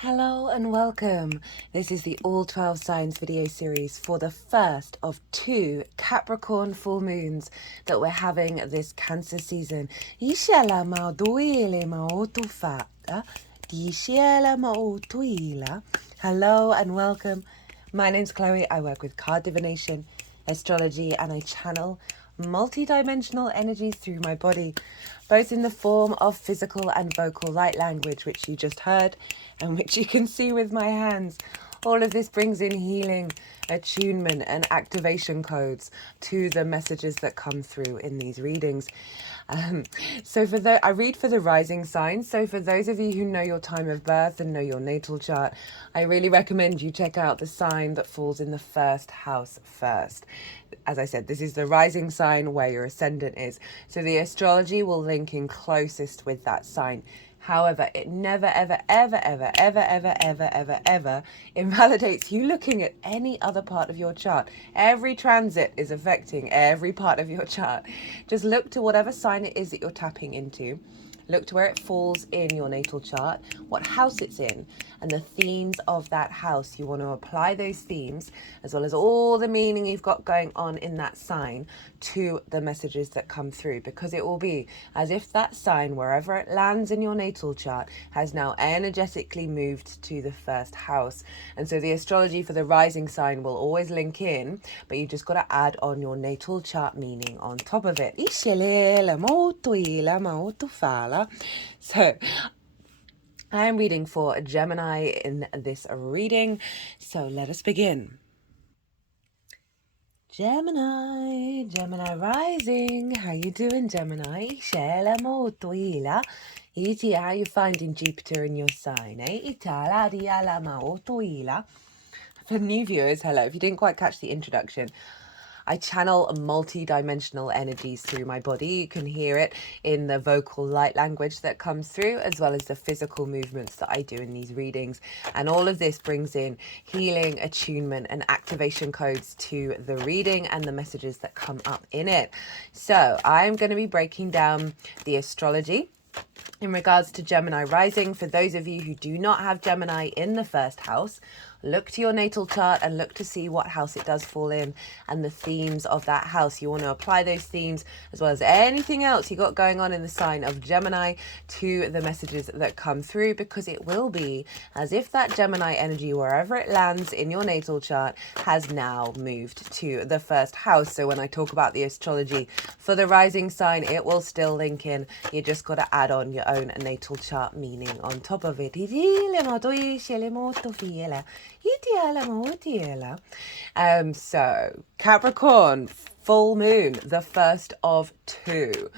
Hello and welcome. This is the All 12 Signs video series for the first of 2 Capricorn full moons that we're having this Cancer season. Hello and welcome. My name's Chloe. I work with card divination, astrology, and I channel multi-dimensional energies through my body, both in the form of physical and vocal light language, which you just heard and which you can see with my hands. All of this brings in healing, attunement, and activation codes to the messages that come through in these readings. I read for the rising sign. So for those of you who know your time of birth and know your natal chart, I really recommend you check out the sign that falls in the first house first. As I said, this is the rising sign where your ascendant is. So the astrology will link in closest with that sign. However, it never, ever, ever, ever, ever, ever, ever, ever, ever invalidates you looking at any other part of your chart. Every transit is affecting every part of your chart. Just look to whatever sign it is that you're tapping into. Look to where it falls in your natal chart, what house it's in, and the themes of that house. You want to apply those themes, as well as all the meaning you've got going on in that sign, to the messages that come through, because it will be as if that sign, wherever it lands in your natal chart, has now energetically moved to the first house. And so the astrology for the rising sign will always link in, but you just got to add on your natal chart meaning on top of it. So I'm reading for Gemini in this reading, so let us begin. Gemini rising. How you doing, Gemini? How you finding Jupiter in your sign? For new viewers, hello. If you didn't quite catch the introduction, I channel multi-dimensional energies through my body. You can hear it in the vocal light language that comes through, as well as the physical movements that I do in these readings. And all of this brings in healing, attunement, and activation codes to the reading and the messages that come up in it. So I'm going to be breaking down the astrology in regards to Gemini rising. For those of you who do not have Gemini in the first house, look to your natal chart and look to see what house it does fall in and the themes of that house. You want to apply those themes, as well as anything else you got going on in the sign of Gemini, to the messages that come through, because it will be as if that Gemini energy, wherever it lands in your natal chart, has now moved to the first house. So when I talk about the astrology for the rising sign, it will still link in. You just got to add on your own natal chart meaning on top of it. So Capricorn full moon, the first of 2.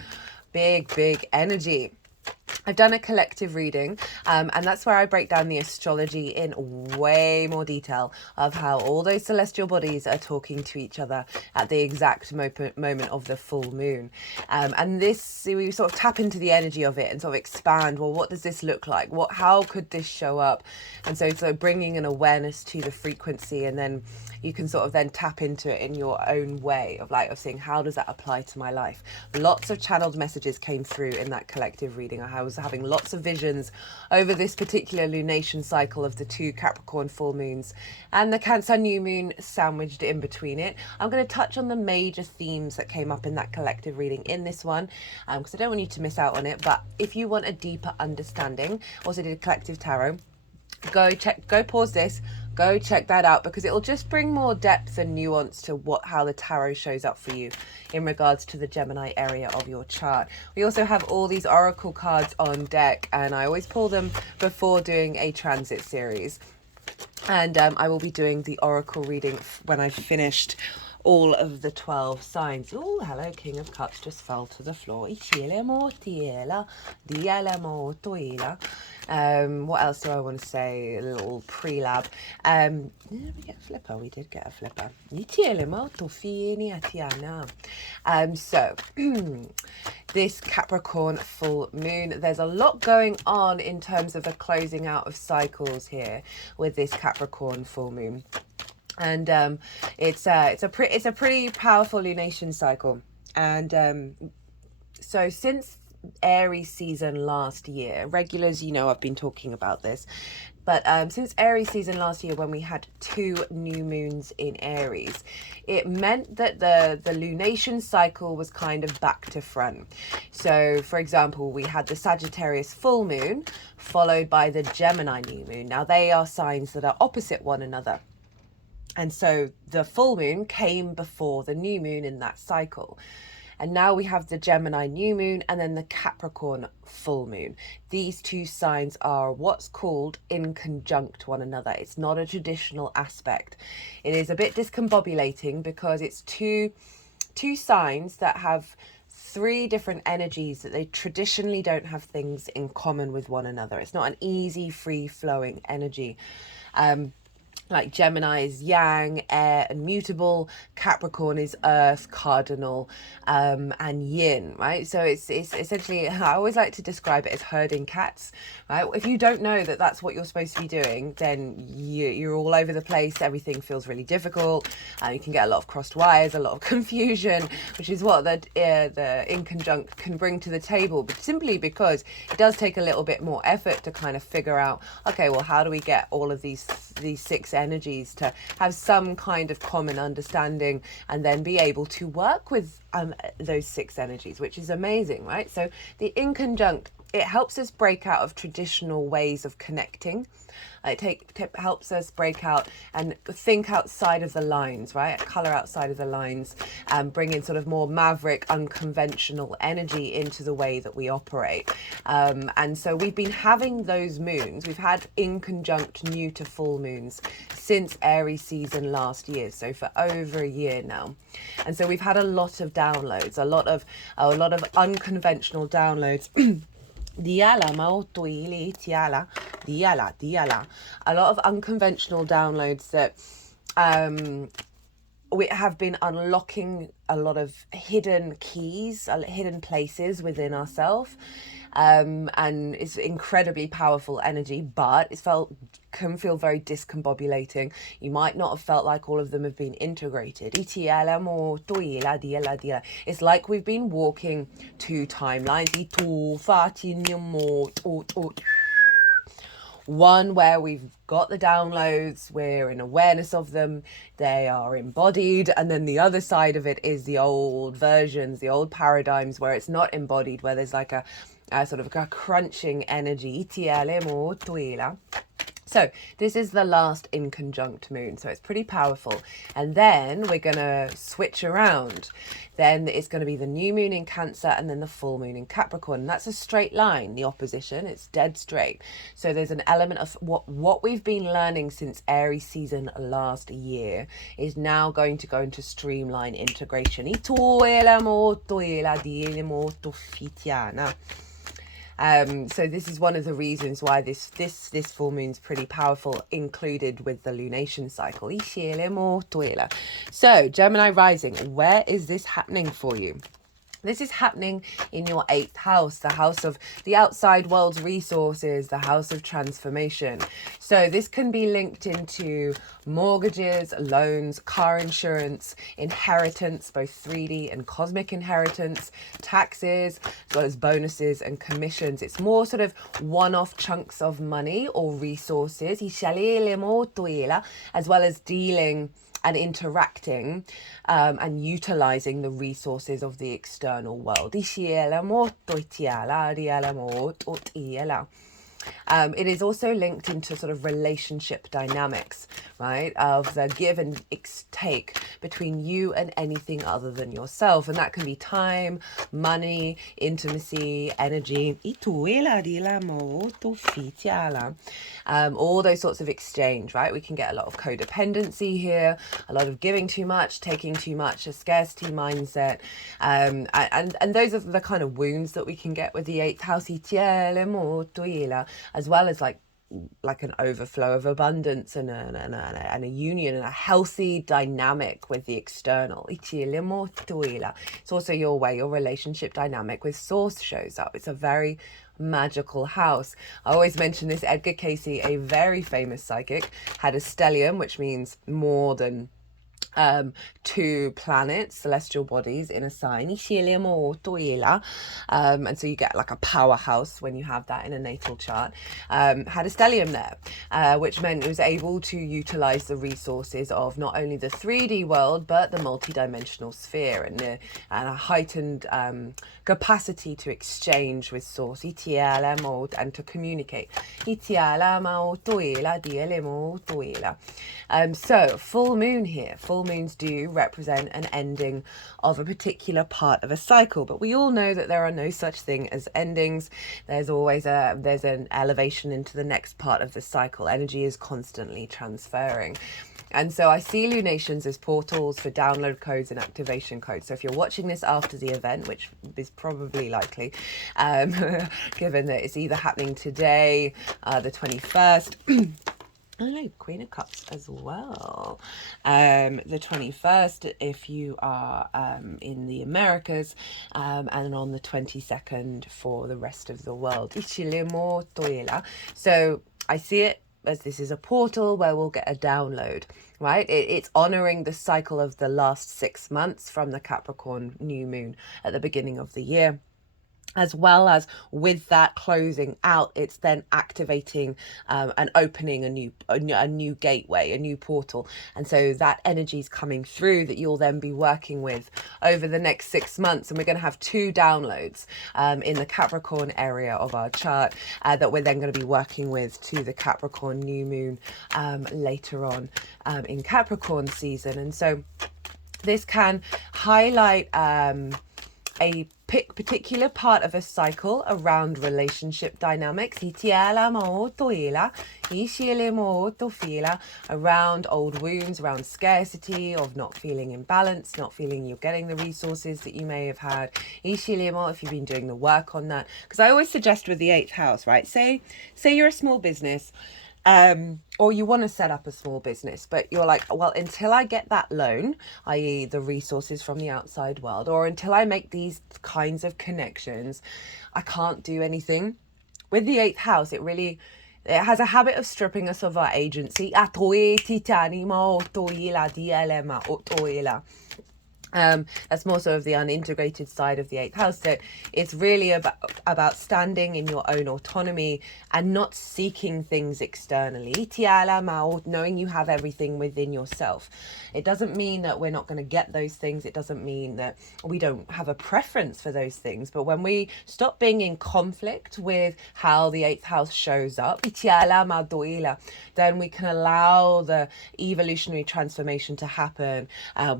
Big energy. I've done a collective reading, and that's where I break down the astrology in way more detail of how all those celestial bodies are talking to each other at the exact moment of the full moon. And this, we sort of tap into the energy of it and sort of expand, well, what does this look like? How could this show up? And so bringing an awareness to the frequency, and then you can sort of then tap into it in your own way of seeing, how does that apply to my life? Lots of channeled messages came through in that collective reading. I was having lots of visions over this particular lunation cycle of the 2 Capricorn full moons and the Cancer new moon sandwiched in between it. I'm going to touch on the major themes that came up in that collective reading in this one, because I don't want you to miss out on it. But if you want a deeper understanding, also did a collective tarot, go pause this, go check that out, because it'll just bring more depth and nuance to how the tarot shows up for you in regards to the Gemini area of your chart. We also have all these oracle cards on deck, and I always pull them before doing a transit series. And I will be doing the oracle reading when I've finished all of the 12 signs. Oh, hello, King of Cups just fell to the floor. What else do I want to say? A little pre-lab. Did we get a flipper? We did get a flipper. So this Capricorn full moon, there's a lot going on in terms of the closing out of cycles here with this Capricorn full moon. And it's a pretty powerful lunation cycle. And so since Aries season last year. Regulars, you know, I've been talking about this. But since Aries season last year, when we had 2 new moons in Aries, it meant that the lunation cycle was kind of back to front. So, for example, we had the Sagittarius full moon followed by the Gemini new moon. Now, they are signs that are opposite one another. And so the full moon came before the new moon in that cycle. And now we have the Gemini new moon and then the Capricorn full moon. These 2 signs are what's called in conjunct one another. It's not a traditional aspect. It is a bit discombobulating because it's two signs that have 3 different energies that they traditionally don't have things in common with one another. It's not an easy, free-flowing energy. Like Gemini is yang, air, and mutable. Capricorn is earth, cardinal, and yin, right? So it's essentially, I always like to describe it as herding cats, right? If you don't know that that's what you're supposed to be doing, then you're all over the place. Everything feels really difficult. You can get a lot of crossed wires, a lot of confusion, which is what the in conjunct can bring to the table. But simply because it does take a little bit more effort to kind of figure out, okay, well, how do we get all of these 6 energies to have some kind of common understanding and then be able to work with those 6 energies, which is amazing, right? So the in conjunct, it helps us break out of traditional ways of connecting. It helps us break out and think outside of the lines, right? Color outside of the lines, and bring in sort of more maverick, unconventional energy into the way that we operate. And so we've been having those moons. We've had in conjunct new to full moons since Aries season last year, so for over a year now. And so we've had a lot of downloads, a lot of unconventional downloads. Diala, maotuili, tiala, diala. A lot of unconventional downloads that we have been unlocking a lot of hidden keys, hidden places within ourselves. And it's incredibly powerful energy, but can feel very discombobulating. You might not have felt like all of them have been integrated. It's like we've been walking 2 timelines. One where we've got the downloads, we're in awareness of them, they are embodied, and then the other side of it is the old versions, the old paradigms where it's not embodied, where there's like a sort of a crunching energy. So this is the last in conjunct moon, so it's pretty powerful. And then we're going to switch around. Then it's going to be the new moon in Cancer and then the full moon in Capricorn. And that's a straight line, the opposition. It's dead straight. So there's an element of what we've been learning since Aries season last year is now going to go into streamline integration. So this is one of the reasons why this full moon's pretty powerful, included with the lunation cycle. So Gemini rising, where is this happening for you? This is happening in your 8th house, the house of the outside world's resources, the house of transformation. So this can be linked into mortgages, loans, car insurance, inheritance, both 3D and cosmic inheritance, taxes, as well as bonuses and commissions. It's more sort of one-off chunks of money or resources, as well as dealing and interacting and utilizing the resources of the external world. It is also linked into sort of relationship dynamics, right? Of the give and take between you and anything other than yourself. And that can be time, money, intimacy, energy. All those sorts of exchange, right? We can get a lot of codependency here, a lot of giving too much, taking too much, a scarcity mindset. And those are the kind of wounds that we can get with the 8th house, as well as like an overflow of abundance and a union and a healthy dynamic with the external. It's also your relationship dynamic with source shows up. It's a very magical house. I always mention this. Edgar Cayce, a very famous psychic, had a stellium, which means more than two planets, celestial bodies in a sign. And so you get like a powerhouse when you have that in a natal chart. Had a stellium there, which meant it was able to utilize the resources of not only the 3D world, but the multidimensional sphere and a heightened capacity to exchange with source and to communicate. So full moon here. Full moons do represent an ending of a particular part of a cycle, but we all know that there are no such thing as endings. There's always there's an elevation into the next part of the cycle. Energy is constantly transferring. And so I see lunations as portals for download codes and activation codes. So if you're watching this after the event, which is probably likely, given that it's either happening today, the 21st, oh no, Queen of Cups as well. The 21st if you are in the Americas, and on the 22nd for the rest of the world. So I see it as this is a portal where we'll get a download, right? It's honoring the cycle of the last 6 months from the Capricorn new moon at the beginning of the year. As well as with that closing out, it's then activating and opening a new gateway, a new portal. And so that energy is coming through that you'll then be working with over the next 6 months. And we're going to have 2 downloads in the Capricorn area of our chart that we're then going to be working with to the Capricorn new moon later on in Capricorn season. And so this can highlight a particular part of a cycle around relationship dynamics, around old wounds, around scarcity, of not feeling in balance, not feeling you're getting the resources that you may have had. If you've been doing the work on that, because I always suggest with the 8th house, right? Say you're a small business, or you want to set up a small business, but you're like, well, until I get that loan, i.e. the resources from the outside world, or until I make these kinds of connections, I can't do anything. With the 8th house, it has a habit of stripping us of our agency. That's more so of the unintegrated side of the 8th house. So it's really about standing in your own autonomy and not seeking things externally. Knowing you have everything within yourself. It doesn't mean that we're not going to get those things. It doesn't mean that we don't have a preference for those things. But when we stop being in conflict with how the 8th house shows up, then we can allow the evolutionary transformation to happen,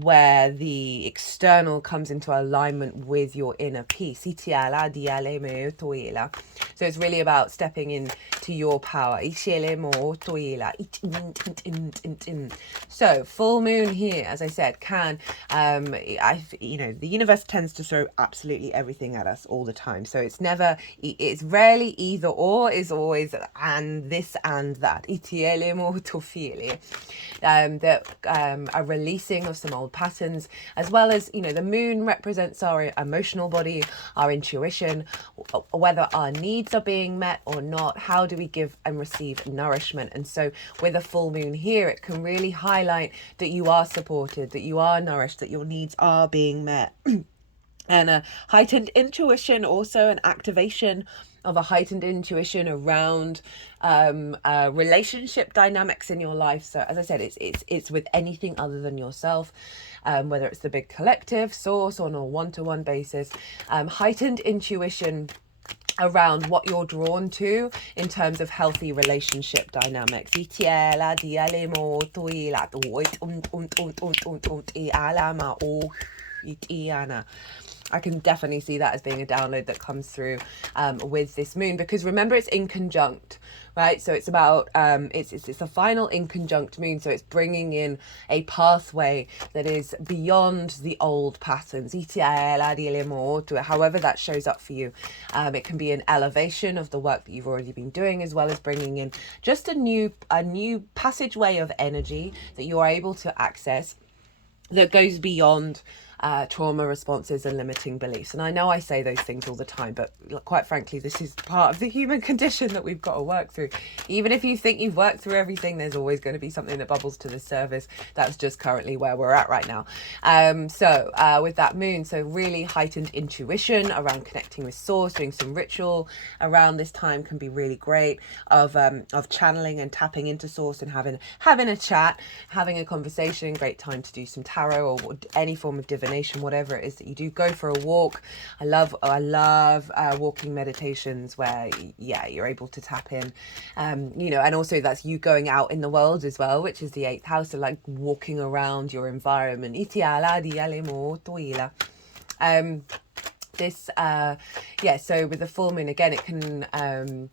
where the external comes into alignment with your inner peace. So it's really about stepping into your power. So full moon here, as I said, can the universe tends to throw absolutely everything at us all the time. So it's rarely either or, is always and this and that. A releasing of some old patterns, as well as, the moon represents our emotional body, our intuition, whether our needs are being met or not. How do we give and receive nourishment? And so with a full moon here, it can really highlight that you are supported, that you are nourished, that your needs are being met. And a heightened intuition, also an activation of a heightened intuition around relationship dynamics in your life. So as I said, it's with anything other than yourself, whether it's the big collective, source, on a one-to-one basis. Heightened intuition around what you're drawn to in terms of healthy relationship dynamics. I can definitely see that as being a download that comes through with this moon, because remember, it's in conjunct, right? So it's about it's a final in conjunct moon, so it's bringing in a pathway that is beyond the old patterns. However that shows up for you, it can be an elevation of the work that you've already been doing, as well as bringing in just a new passageway of energy that you are able to access that goes beyond trauma responses and limiting beliefs. And I know I say those things all the time, but quite frankly, this is part of the human condition that we've got to work through. Even if you think you've worked through everything, there's always going to be something that bubbles to the surface. That's just currently where we're at right now. With that moon, so really heightened intuition around connecting with source, doing some ritual around this time can be really great, of channeling and tapping into source and having a chat, having a conversation. Great time to do some tarot or any form of divination, whatever it is that you do. Go for a walk. I love walking meditations where you're able to tap in, and also that's you going out in the world as well, which is the 8th house, so like walking around your environment. So with the full moon, again, it can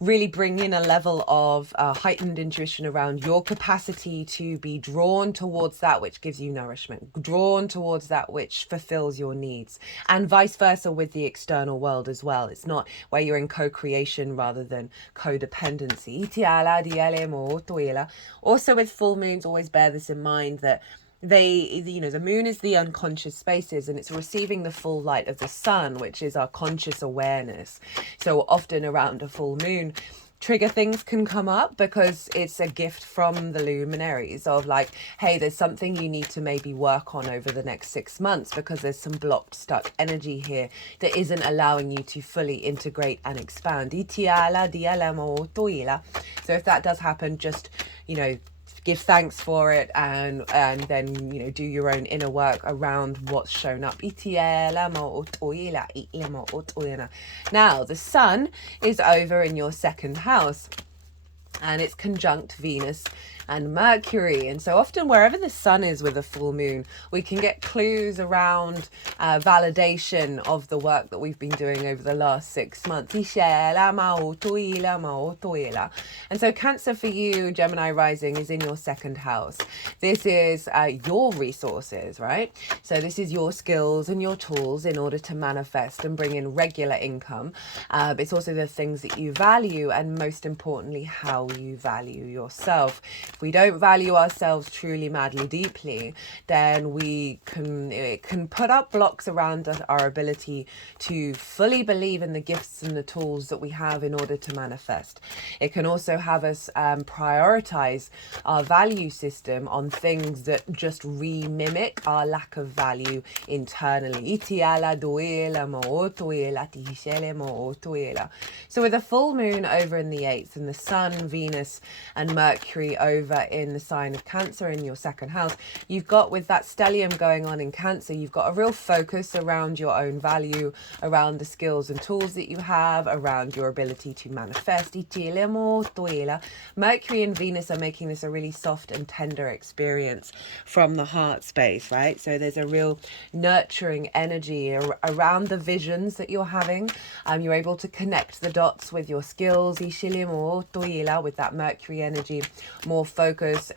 really bring in a level of heightened intuition around your capacity to be drawn towards that which gives you nourishment, drawn towards that which fulfills your needs, and vice versa with the external world as well. It's not where you're in co-creation rather than codependency. Also with full moons, always bear this in mind, that the moon is the unconscious spaces, and it's receiving the full light of the sun, which is our conscious awareness. So often around a full moon, trigger things can come up because it's a gift from the luminaries of like, hey, there's something you need to maybe work on over the next 6 months because there's some blocked, stuck energy here that isn't allowing you to fully integrate and expand. So if that does happen, just, give thanks for it, and then do your own inner work around what's shown up. Now the sun is over in your 2nd house, and it's conjunct Venus and Mercury. And so often wherever the sun is with a full moon, we can get clues around validation of the work that we've been doing over the last 6 months. And so Cancer for you, Gemini rising, is in your 2nd house. This is your resources, right? So this is your skills and your tools in order to manifest and bring in regular income. It's also the things that you value, and most importantly, how you value yourself. If we don't value ourselves truly, madly, deeply, then it can put up blocks around our ability to fully believe in the gifts and the tools that we have in order to manifest. It can also have us prioritize our value system on things that just re-mimic our lack of value internally. So with a full moon over in the 8th, and the sun, Venus and Mercury over in the sign of Cancer in your 2nd house, you've got, with that stellium going on in Cancer, you've got a real focus around your own value, around the skills and tools that you have, around your ability to manifest. Mercury and Venus are making this a really soft and tender experience from the heart space, right? So there's a real nurturing energy around the visions that you're having. You're able to connect the dots with your skills, with that Mercury energy, more focus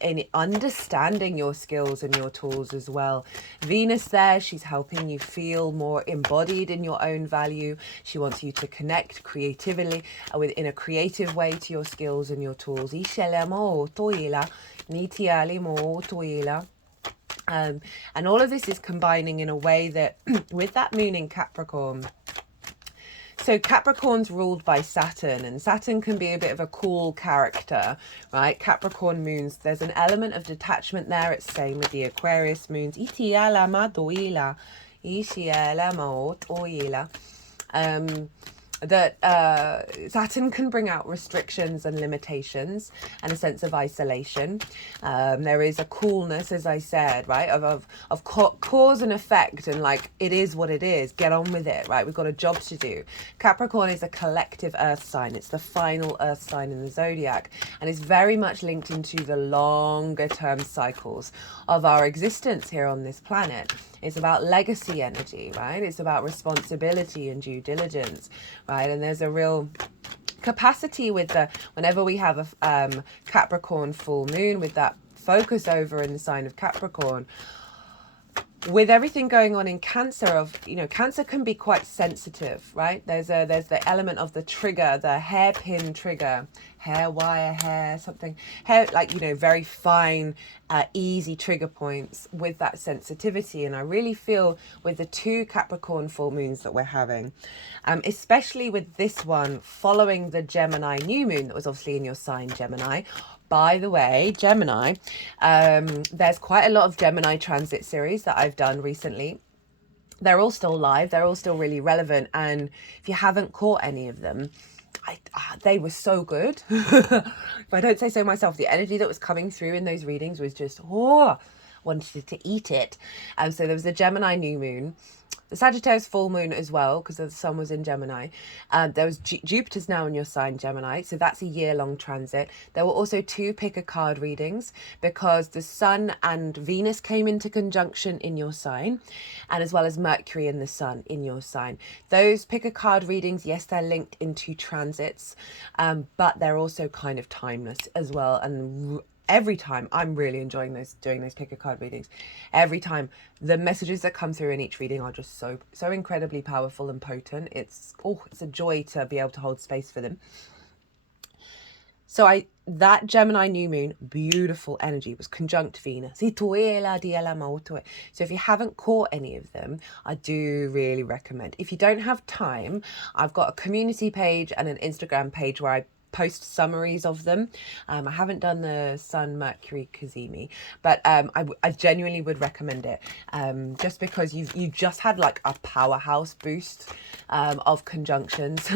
in understanding your skills and your tools as well. Venus there, she's helping you feel more embodied in your own value. She wants you to connect creatively in a creative way to your skills and your tools. And all of this is combining in a way that with that moon in Capricorn. So Capricorn's ruled by Saturn, and Saturn can be a bit of a cool character, right? Capricorn moons, there's an element of detachment there. It's same with the Aquarius moons. That Saturn can bring out restrictions and limitations and a sense of isolation. There is a coolness, as I said, right, of cause and effect, and like, it is what it is, get on with it, right? We've got a job to do. Capricorn is a collective earth sign. It's the final earth sign in the zodiac, and it's very much linked into the longer term cycles of our existence here on this planet. It's about legacy energy, right? It's about responsibility and due diligence, right? And there's a real capacity with whenever we have a Capricorn full moon, with that focus over in the sign of Capricorn, with everything going on in Cancer, Cancer can be quite sensitive, right? There's the element of the trigger, the hairpin trigger, hair wire, hair, something, hair, like, you know, very fine, easy trigger points with that sensitivity. And I really feel with the 2 Capricorn full moons that we're having, especially with this one following the Gemini new moon that was obviously in your sign, Gemini. By the way, Gemini, there's quite a lot of Gemini transit series that I've done recently. They're all still live. They're all still really relevant. And if you haven't caught any of them, they were so good. If I don't say so myself, the energy that was coming through in those readings was just, wanted to eat it. So there was the Gemini new moon, the Sagittarius full moon as well, because the sun was in Gemini. There was Jupiter's now in your sign, Gemini, so that's a year-long transit. There were also 2 pick a card readings because the sun and Venus came into conjunction in your sign, and as well as Mercury and the sun in your sign. Those pick a card readings, yes, they're linked into transits, but they're also kind of timeless as well. And every time, I'm really enjoying doing those pick a card readings. Every time, the messages that come through in each reading are just so incredibly powerful and potent. It's a joy to be able to hold space for them. So that Gemini new moon, beautiful energy, was conjunct Venus. So if you haven't caught any of them, I do really recommend. If you don't have time, I've got a community page and an Instagram page where I post summaries of them. I haven't done the Sun Mercury Kazemi, but I genuinely would recommend it, just because you just had like a powerhouse boost of conjunctions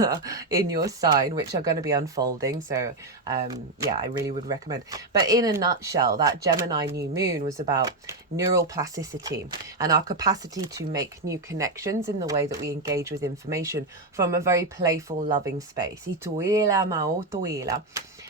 in your sign, which are going to be unfolding. So yeah, I really would recommend. But in a nutshell, that Gemini new moon was about neural plasticity and our capacity to make new connections in the way that we engage with information from a very playful, loving space.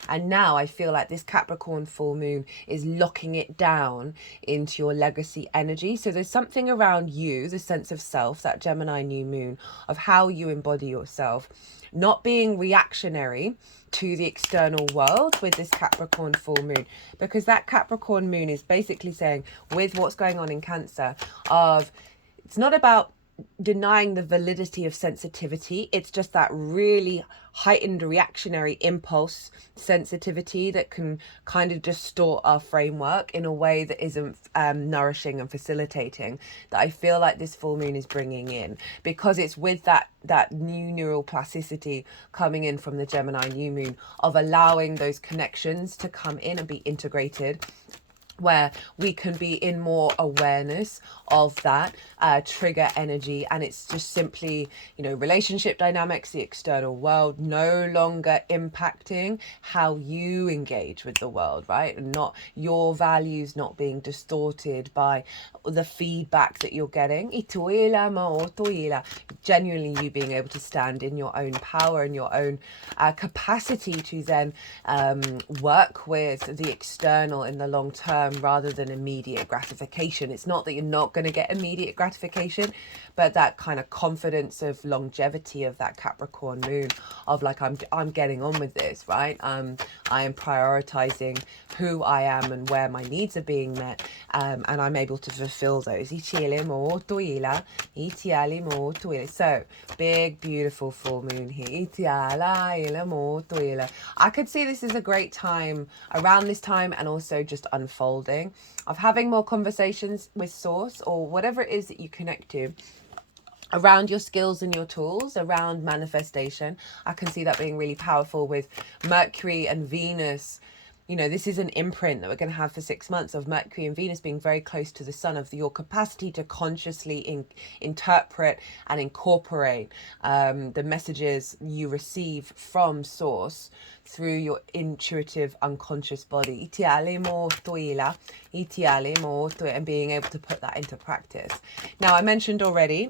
And now I feel like this Capricorn full moon is locking it down into your legacy energy. So there's something around you, the sense of self, that Gemini new moon, of how you embody yourself, not being reactionary to the external world with this Capricorn full moon, because that Capricorn moon is basically saying, with what's going on in Cancer, it's not about denying the validity of sensitivity. It's just that really heightened reactionary impulse sensitivity that can kind of distort our framework in a way that isn't nourishing and facilitating, that I feel like this full moon is bringing in, because it's with that new neural plasticity coming in from the Gemini new moon, of allowing those connections to come in and be integrated, where we can be in more awareness of that trigger energy. And it's just simply, relationship dynamics, the external world, no longer impacting how you engage with the world, right? And not your values not being distorted by the feedback that you're getting. Genuinely you being able to stand in your own power and your own capacity to then work with the external in the long term, rather than immediate gratification. It's not that you're not going to get immediate gratification, but that kind of confidence of longevity of that Capricorn moon, of like, I'm getting on with this, right? I am prioritizing who I am and where my needs are being met, and I'm able to fulfill those. So big, beautiful full moon here. I could see this is a great time around this time, and also just unfolding of having more conversations with source, or whatever it is that you connect to, around your skills and your tools, around manifestation. I can see that being really powerful with Mercury and Venus. This is an imprint that we're going to have for 6 months of Mercury and Venus being very close to the sun, of your capacity to consciously interpret and incorporate the messages you receive from source through your intuitive unconscious body, and being able to put that into practice. Now, I mentioned already,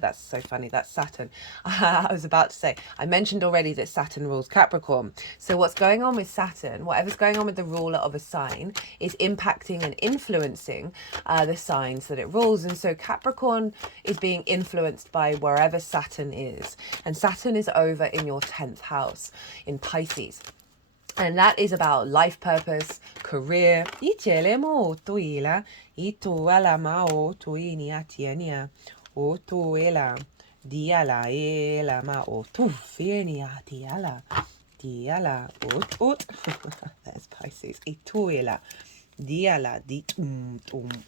that's so funny, that's Saturn. I was about to say, I mentioned already that Saturn rules Capricorn. So what's going on with Saturn, whatever's going on with the ruler of a sign, is impacting and influencing the signs that it rules. And so Capricorn is being influenced by wherever Saturn is. And Saturn is over in your 10th house, in Pisces. And that is about life purpose, career. Diala, ut. There's Pisces. Ituila. Diala,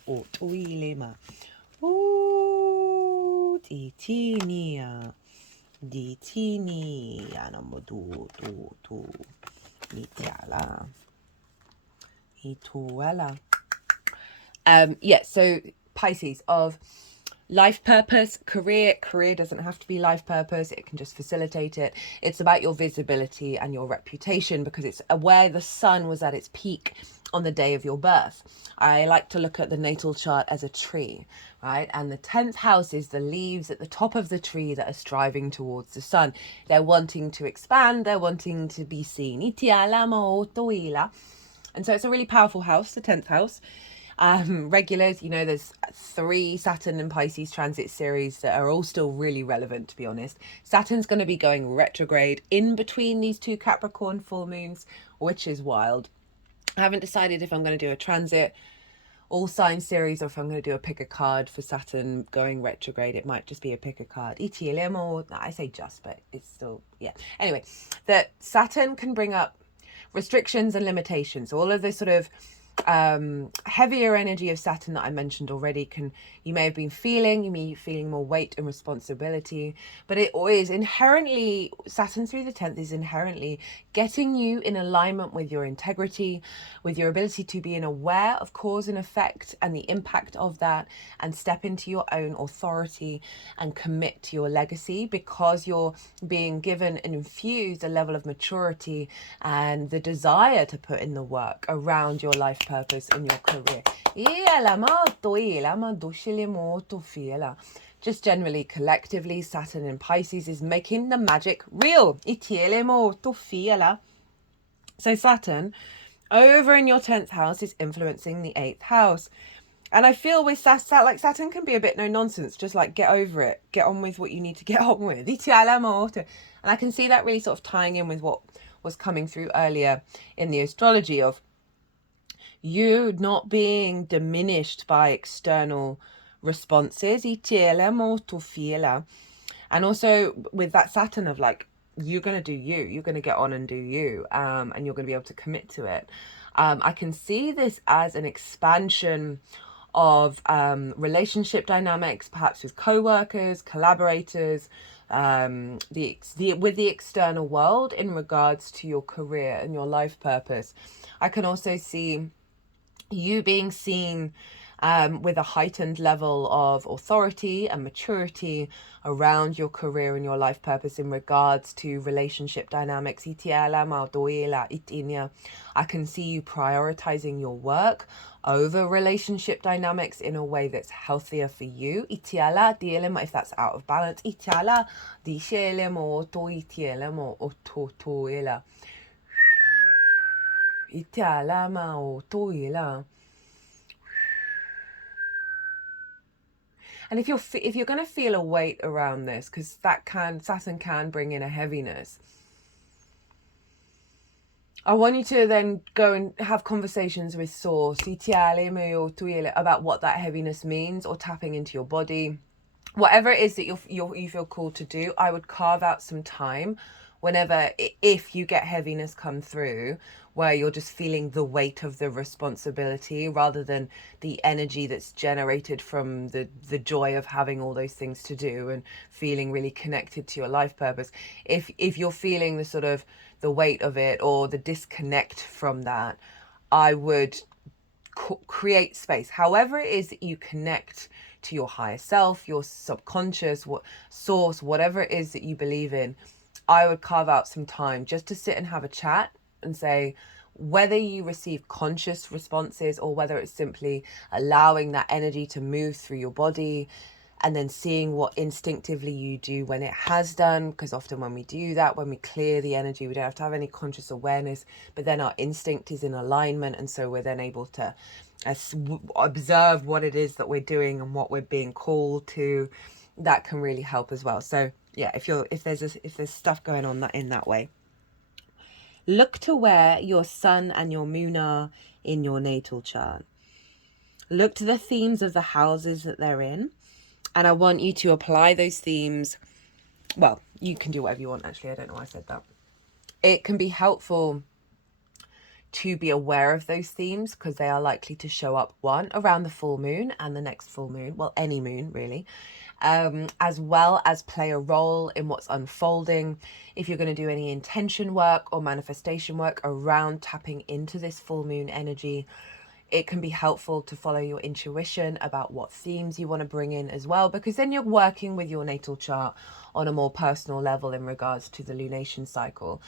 utuilema. Ditinia. Ditinia. Namodu, Itiala. Ituela. Yeah, so Pisces of life purpose, career doesn't have to be life purpose, it can just facilitate it. It's about your visibility and your reputation, because it's where the sun was at its peak on the day of your birth. I like to look at the natal chart as a tree, right? And the 10th house is the leaves at the top of the tree that are striving towards the sun. They're wanting to expand, they're wanting to be seen. And so it's a really powerful house, the 10th house. Regulars, you know, there's 3 Saturn and Pisces transit series that are all still really relevant, to be honest. Saturn's going to be going retrograde in between these 2 Capricorn full moons, which is wild. I haven't decided if I'm going to do a transit all sign series or if I'm going to do a pick a card for Saturn going retrograde. It might just be a pick a card. I say just, but it's still, yeah. Anyway, that Saturn can bring up restrictions and limitations. All of this sort of heavier energy of Saturn that I mentioned already you may have been feeling, you may be feeling more weight and responsibility, but it is inherently, Saturn through the 10th is inherently getting you in alignment with your integrity, with your ability to be aware of cause and effect and the impact of that, and step into your own authority and commit to your legacy, because you're being given and infused a level of maturity and the desire to put in the work around your life purpose and your career. Just generally, collectively, Saturn in Pisces is making the magic real. So Saturn, over in your 10th house, is influencing the 8th house. And I feel with Saturn can be a bit no nonsense, just like get over it, get on with what you need to get on with. And I can see that really sort of tying in with what was coming through earlier in the astrology of you not being diminished by external responses. And also with that Saturn of like, you're going to do you, you're going to get on and do you, and you're going to be able to commit to it. I can see this as an expansion of relationship dynamics, perhaps with co-workers, collaborators, with the external world in regards to your career and your life purpose. I can also see you being seen with a heightened level of authority and maturity around your career and your life purpose in regards to relationship dynamics. I can see you prioritizing your work over relationship dynamics in a way that's healthier for you. If that's out of balance. And if you're going to feel a weight around this, because Saturn can bring in a heaviness, I want you to then go and have conversations with Source about what that heaviness means, or tapping into your body. Whatever it is that you feel called to do, I would carve out some time whenever, if you get heaviness come through, where you're just feeling the weight of the responsibility rather than the energy that's generated from the joy of having all those things to do and feeling really connected to your life purpose. If you're feeling the sort of the weight of it or the disconnect from that, I would create space. However it is that you connect to your higher self, your subconscious, source, whatever it is that you believe in, I would carve out some time just to sit and have a chat and say, whether you receive conscious responses or whether it's simply allowing that energy to move through your body and then seeing what instinctively you do when it has done. Because often when we do that, when we clear the energy, we don't have to have any conscious awareness, but then our instinct is in alignment, and so we're then able to observe what it is that we're doing and what we're being called to. That can really help as well. So yeah, if there's stuff going on in that way, look to where your sun and your moon are in your natal chart. Look to the themes of the houses that they're in, and I want you to apply those themes. Well, you can do whatever you want, actually. I don't know why I said that. it can be helpful to be aware of those themes because they are likely to show up, one, around the full moon and the next full moon, well, any moon really, as well as play a role in what's unfolding. If you're going to do any intention work or manifestation work around tapping into this full moon energy, it can be helpful to follow your intuition about what themes you want to bring in as well, because then you're working with your natal chart on a more personal level in regards to the lunation cycle.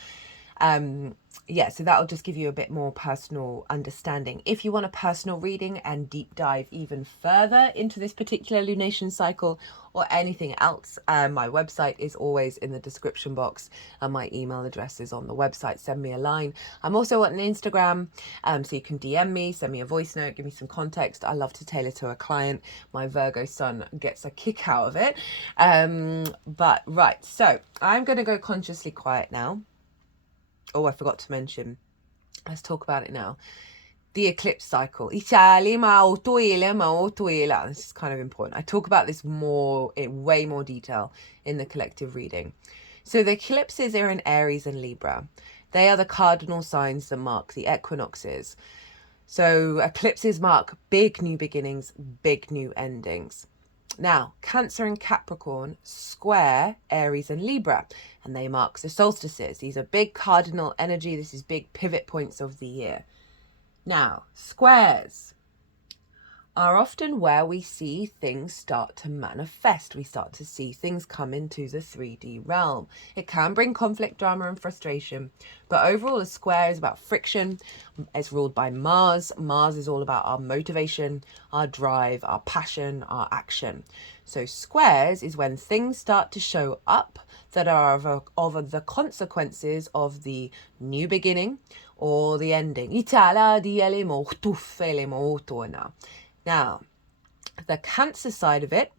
Yeah, so that'll just give you a bit more personal understanding. If you want a personal reading and deep dive even further into this particular lunation cycle or anything else, my website is always in the description box and my email address is on the website. Send me a line. I'm also on Instagram, so you can DM me, send me a voice note, give me some context. I love to tailor to a client. My Virgo sun gets a kick out of it. But right, so I'm going to go consciously quiet now. Oh, I forgot to mention, let's talk about it now. The eclipse cycle. This is kind of important. I talk about this more, in way more detail in the collective reading. So the eclipses are in Aries and Libra. They are the cardinal signs that mark the equinoxes. So eclipses mark big new beginnings, big new endings. Now, Cancer and Capricorn square Aries and Libra, and they mark the solstices. These are big cardinal energy. This is big pivot points of the year. Now, squares are often where we see things start to manifest. We start to see things come into the 3D realm. It can bring conflict, drama, and frustration. But overall, a square is about friction. It's ruled by Mars. Mars is all about our motivation, our drive, our passion, our action. So squares is when things start to show up that are of the consequences of the new beginning or the ending. Now, the Cancer side of it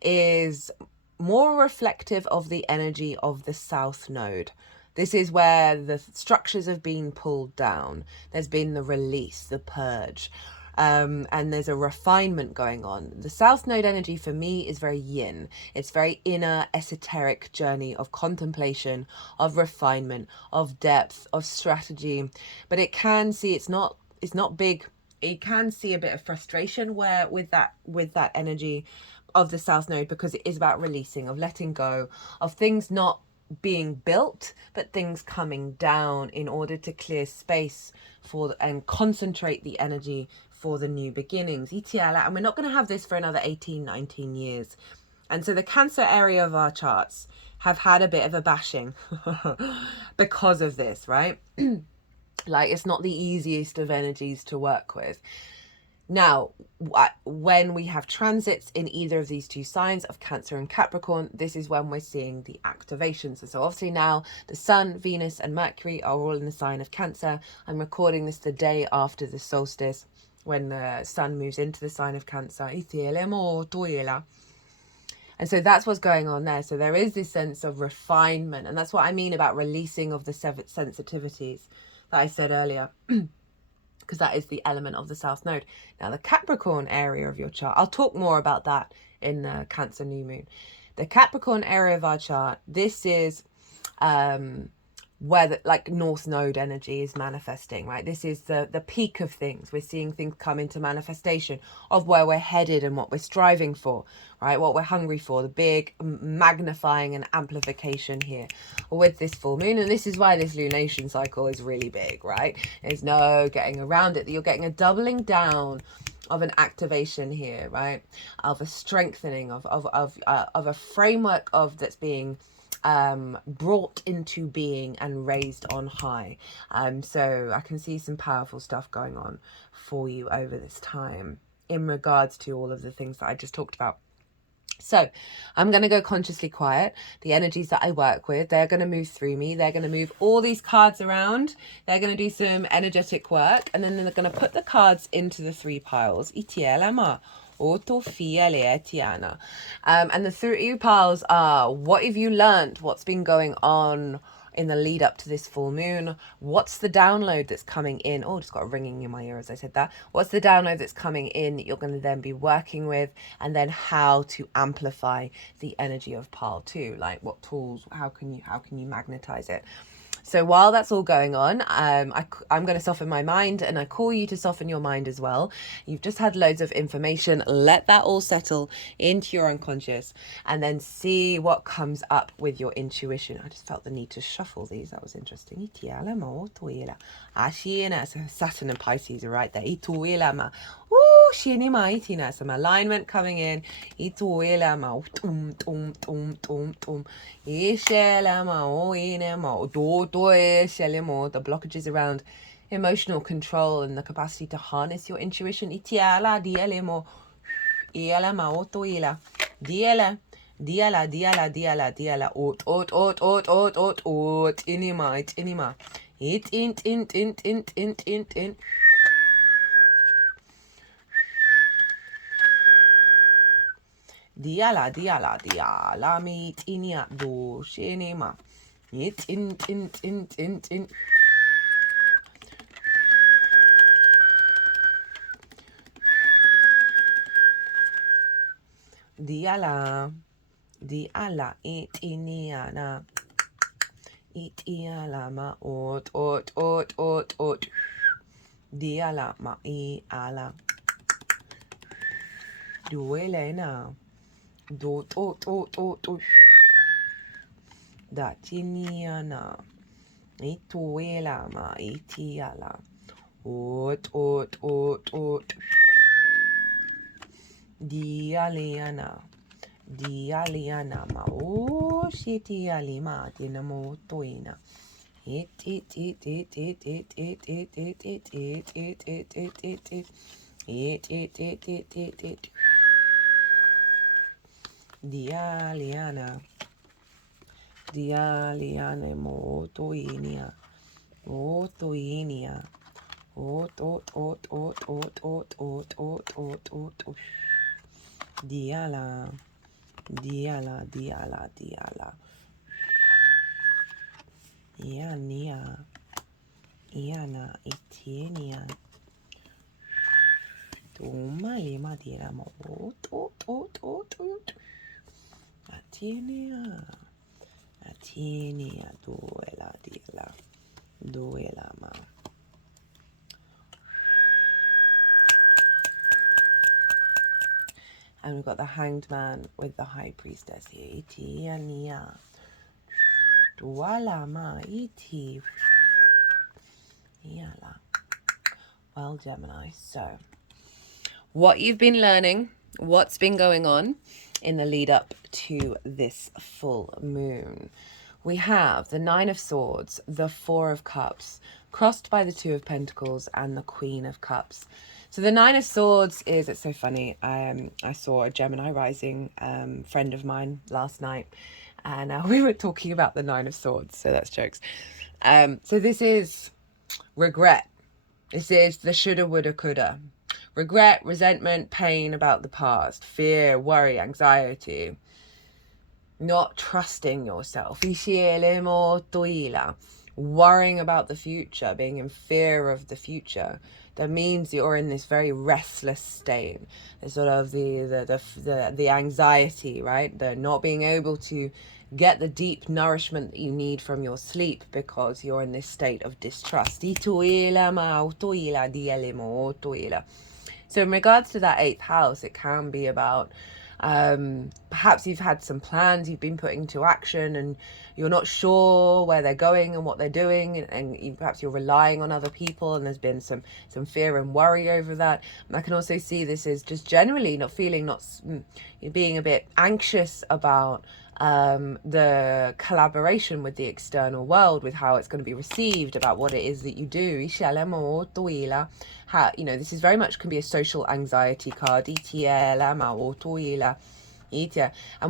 is more reflective of the energy of the South Node. This is where the structures have been pulled down. There's been the release, the purge, and there's a refinement going on. The South Node energy for me is very yin. It's very inner, esoteric journey of contemplation, of refinement, of depth, of strategy. But it can see it's not big. It can see a bit of frustration where with that energy of the South Node, because it is about releasing, of letting go, of things not being built, but things coming down in order to clear space for and concentrate the energy for the new beginnings. And we're not going to have this for another 18, 19 years. And so the Cancer area of our charts have had a bit of a bashing because of this, right? Like, it's not the easiest of energies to work with. Now, when we have transits in either of these two signs of Cancer and Capricorn, this is when we're seeing the activations. So obviously now the Sun, Venus and Mercury are all in the sign of Cancer. I'm recording this the day after the solstice, when the Sun moves into the sign of Cancer. And so that's what's going on there. So there is this sense of refinement. And that's what I mean about releasing of the sensitivities that I said earlier, because that is the element of the South Node. Now, the Capricorn area of your chart, I'll talk more about that in the Cancer new moon. The Capricorn area of our chart, this is where the North Node energy is manifesting, right? This is the peak of things. We're seeing things come into manifestation of where we're headed and what we're striving for, right? What we're hungry for, the big magnifying and amplification here with this full moon. And this is why this lunation cycle is really big, right? There's no getting around it. You're getting a doubling down of an activation here, right? Of a strengthening of a framework that's being brought into being and raised on high. So I can see some powerful stuff going on for you over this time in regards to all of the things that I just talked about. So I'm going to go consciously quiet. The energies that I work with, they're going to move through me. They're going to move all these cards around. They're going to do some energetic work. And then they're going to put the cards into the 3 piles. And the 3 piles are, what have you learned? What's been going on in the lead up to this full moon? What's the download that's coming in? Oh, just got a ringing in my ear as I said that. What's the download that's coming in that you're going to then be working with? And then how to amplify the energy of pile 2, like what tools, how can you magnetize it? So while that's all going on, I'm going to soften my mind, and I call you to soften your mind as well. You've just had loads of information. Let that all settle into your unconscious, and then see what comes up with your intuition. I just felt the need to shuffle these. That was interesting. Saturn and Pisces are right there. Some alignment coming in. The blockages around emotional control and the capacity to harness your intuition. Inima. Diala, meet inia do shinima. In. Diala, it iniana. It iala ma ot. Diala ma I ala. Duele na. Dot. Datiniana. Ituela ma itiala. Ot. Dialiana ma o shiti alima dinamo toina. It. Dialiana mo toinia. O toinia. Ot. Diala. Iana itienia. Toma lima diramo. Ot. Atienia duela ma. And we've got the Hanged Man with the High Priestess here. Itiania. Duala ma iti. Iala. Well, Gemini, so what you've been learning, what's been going on in the lead up to this full moon. We have the Nine of Swords, the Four of Cups, crossed by the Two of Pentacles and the Queen of Cups. So the Nine of Swords is, it's so funny, I saw a Gemini rising friend of mine last night, and we were talking about the Nine of Swords, so that's jokes. So this is regret. This is the shoulda, woulda, coulda. Regret, resentment, pain about the past, fear, worry, anxiety, not trusting yourself, worrying about the future, being in fear of the future. That means you're in this very restless state. It's sort of the anxiety, right? The not being able to get the deep nourishment that you need from your sleep because you're in this state of distrust. So in regards to that 8th house, it can be about perhaps you've had some plans you've been putting into action and you're not sure where they're going and what they're doing, and perhaps you're relying on other people and there's been some fear and worry over that. And I can also see this is just generally being a bit anxious about the collaboration with the external world, with how it's going to be received, about what it is that you do. How, this is very much can be a social anxiety card. And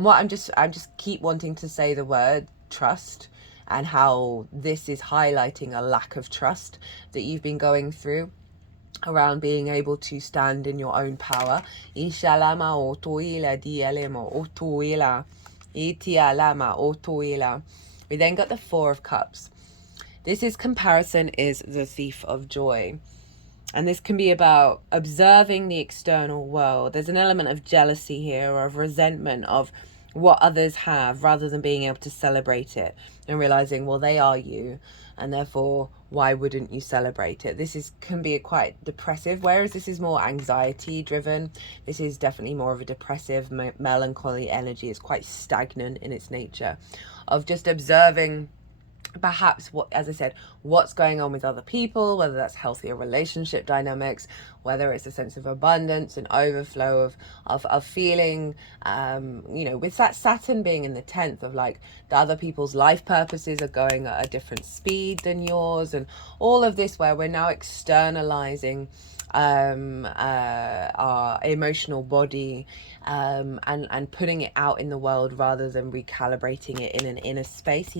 what I'm just keep wanting to say the word trust, and how this is highlighting a lack of trust that you've been going through around being able to stand in your own power. We then got the Four of Cups. This is comparison is the thief of joy. And this can be about observing the external world. There's an element of jealousy here, or of resentment of what others have, rather than being able to celebrate it and realizing, well, they are you. and therefore why wouldn't you celebrate it? Can be quite depressive, whereas this is more anxiety driven. This is definitely more of a depressive, melancholy energy. It's quite stagnant in its nature, of just observing perhaps what, as I said, what's going on with other people, whether that's healthier relationship dynamics, whether it's a sense of abundance and overflow of feeling, with that Saturn being in the 10th, of like the other people's life purposes are going at a different speed than yours, and all of this where we're now externalizing our emotional body, and putting it out in the world rather than recalibrating it in an inner space.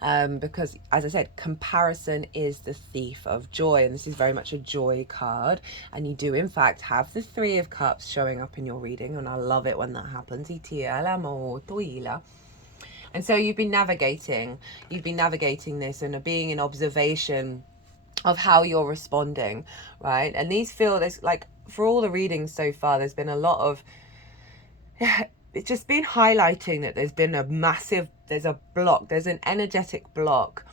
Because, as I said, comparison is the thief of joy, and this is very much a joy card, and you do in fact have the 3 of Cups showing up in your reading, and I love it when that happens. And so you've been navigating this and being in observation of how you're responding, right? And these feel, there's like, for all the readings so far, there's been a lot of, it's just been highlighting that there's been there's a block, there's an energetic block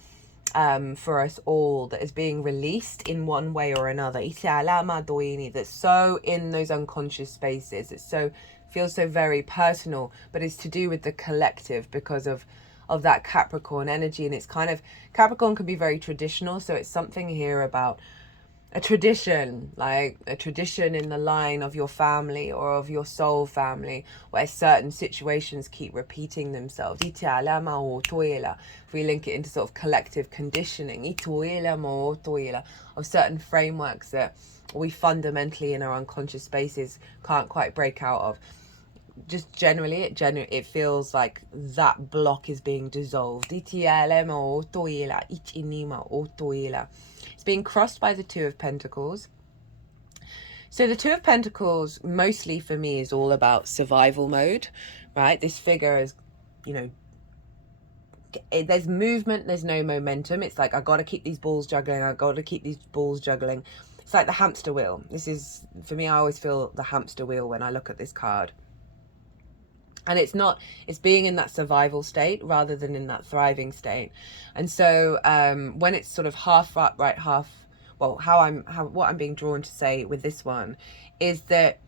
for us all that is being released in one way or another. That's so in those unconscious spaces. Feels so very personal, but it's to do with the collective because of that Capricorn energy. And it's kind of, Capricorn can be very traditional, so it's something here about a tradition, like a tradition in the line of your family or of your soul family, where certain situations keep repeating themselves. If we link it into sort of collective conditioning, of certain frameworks that we fundamentally in our unconscious spaces can't quite break out of. Just generally, it feels like that block is being dissolved. It's being crossed by the 2 of Pentacles. So the 2 of Pentacles, mostly for me, is all about survival mode, right? This figure is, there's movement, there's no momentum. It's like, I got to keep these balls juggling. It's like the hamster wheel. This is, for me, I always feel the hamster wheel when I look at this card. And it's being in that survival state rather than in that thriving state. And so when it's sort of half upright, what I'm being drawn to say with this one is that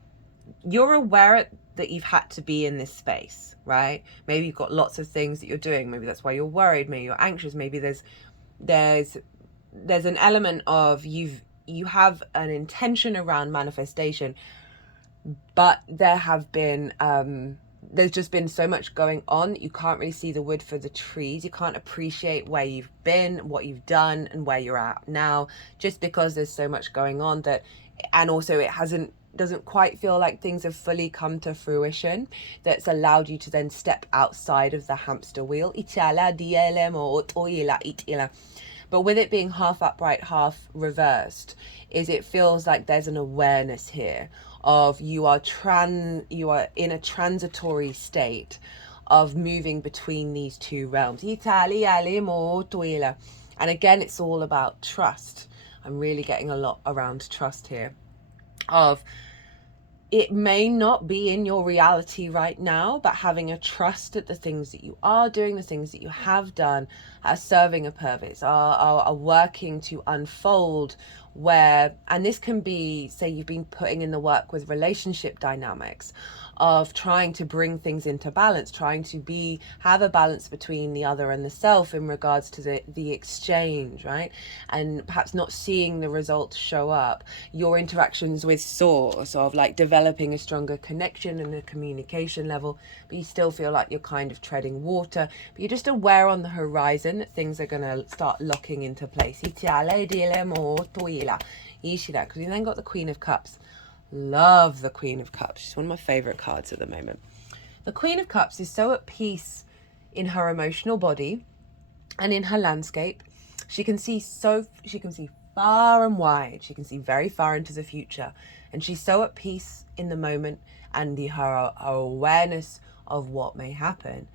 you're aware that you've had to be in this space, right? Maybe you've got lots of things that you're doing. Maybe that's why you're worried. Maybe you're anxious. Maybe there's an element of you have an intention around manifestation, but there's just been so much going on that you can't really see the wood for the trees. You can't appreciate where you've been, what you've done, and where you're at now, just because there's so much going on and also it doesn't quite feel like things have fully come to fruition that's allowed you to then step outside of the hamster wheel. But with it being half upright, half reversed, it feels like there's an awareness here of you are in a transitory state of moving between these 2 realms. And again, it's all about trust. I'm really getting a lot around trust here. Of it may not be in your reality right now, but having a trust that the things that you are doing, the things that you have done, are serving a purpose, are working to unfold. And this can be, say you've been putting in the work with relationship dynamics, of trying to bring things into balance, trying to have a balance between the other and the self in regards to the exchange, right? And perhaps not seeing the results show up. Your interactions with source, of like developing a stronger connection and a communication level, but you still feel like you're kind of treading water, but you're just aware on the horizon that things are going to start locking into place. Because you then got the Queen of Cups. Love the Queen of Cups. She's one of my favorite cards at the moment. The Queen of Cups is so at peace in her emotional body and in her landscape. She can see far and wide. She can see very far into the future, and she's so at peace in the moment and her awareness of what may happen,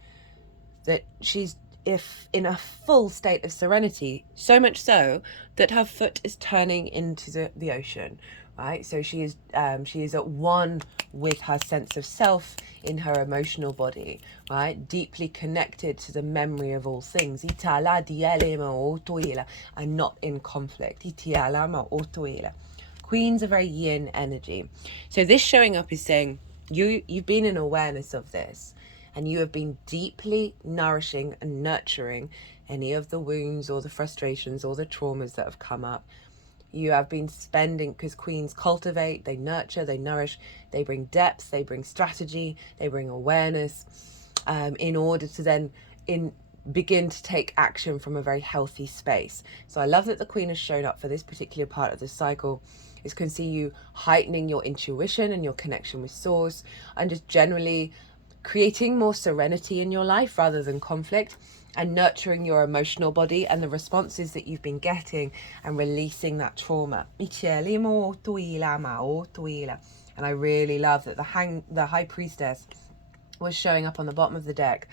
that she's in a full state of serenity, so much so that her foot is turning into the ocean, right? So she is at one with her sense of self in her emotional body, right? Deeply connected to the memory of all things. And not in conflict. Queen's a very yin energy. So this showing up is saying you've been in awareness of this, and you have been deeply nourishing and nurturing any of the wounds or the frustrations or the traumas that have come up. You have been spending, because queens cultivate, they nurture, they nourish, they bring depth, they bring strategy, they bring awareness, in order to then begin to take action from a very healthy space. So I love that the queen has shown up for this particular part of the cycle. Is can see you heightening your intuition and your connection with source, and just generally creating more serenity in your life rather than conflict, and nurturing your emotional body and the responses that you've been getting, and releasing that trauma. And I really love that the High Priestess was showing up on the bottom of the deck,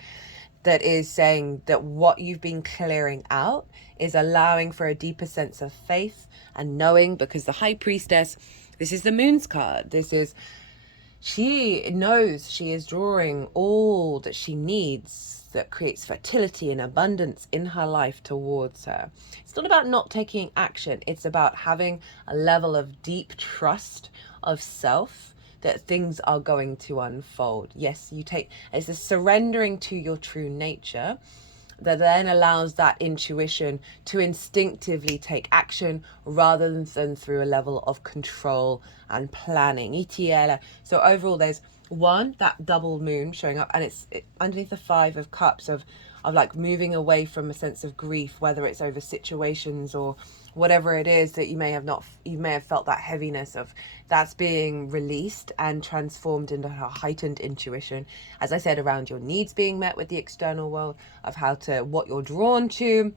that is saying that what you've been clearing out is allowing for a deeper sense of faith and knowing, because the High Priestess, this is the Moon's card. She knows she is drawing all that she needs that creates fertility and abundance in her life towards her. It's not about not taking action. It's about having a level of deep trust of self that things are going to unfold. Yes, it's a surrendering to your true nature that then allows that intuition to instinctively take action rather than through a level of control and planning. So overall, there's that double moon showing up, and it's underneath the 5 of Cups of like moving away from a sense of grief, whether it's over situations or whatever it is that you may have felt that heaviness of, that's being released and transformed into a heightened intuition, as I said, around your needs being met with the external world, of what you're drawn to,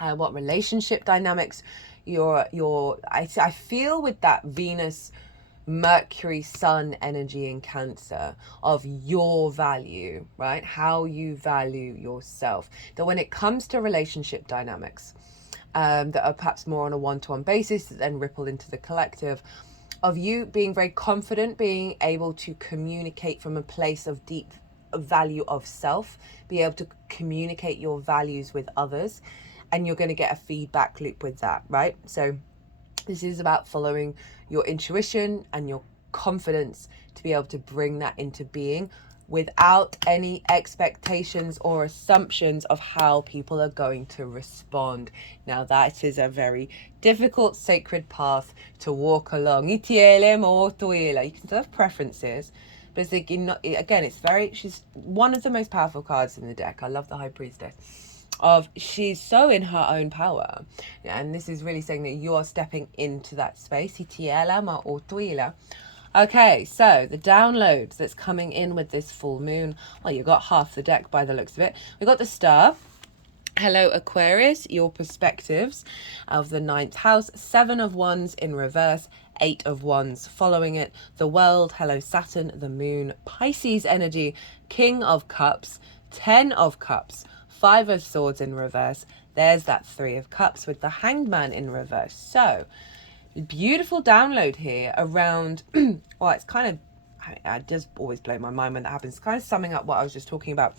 what relationship dynamics I feel with that Venus Mercury Sun energy in Cancer of your value, right? How you value yourself. That when it comes to relationship dynamics, that are perhaps more on a one-to-one basis, that then ripple into the collective, of you being very confident, being able to communicate from a place of deep value of self, be able to communicate your values with others, and you're going to get a feedback loop with that, right? So this is about following your intuition and your confidence to be able to bring that into being without any expectations or assumptions of how people are going to respond. Now that is a very difficult sacred path to walk along. You can still have preferences, but it's again, she's one of the most powerful cards in the deck. I love the High Priestess. She's so in her own power, and this is really saying that you are stepping into that space. Okay, so the downloads that's coming in with this full moon. Well, you got half the deck by the looks of it. We got the Star. Hello Aquarius, your perspectives of the 9th house. 7 of Wands in reverse, 8 of Wands following it. The World, hello Saturn, the Moon, Pisces energy, King of Cups, 10 of Cups, 5 of Swords in reverse. There's that 3 of Cups with the Hanged Man in reverse. So beautiful download here around well, it's kind of, I just always blow my mind when that happens. It's kind of summing up what I was just talking about.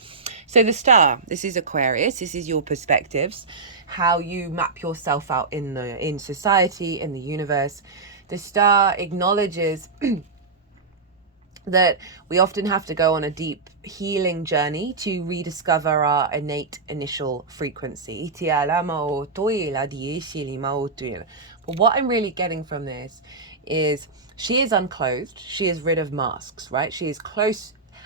So the Star, this is Aquarius, this is your perspectives, how you map yourself out in society, in the universe. The Star acknowledges that we often have to go on a deep healing journey to rediscover our innate initial frequency. But what I'm really getting from this is she is unclothed, she is rid of masks, right? She is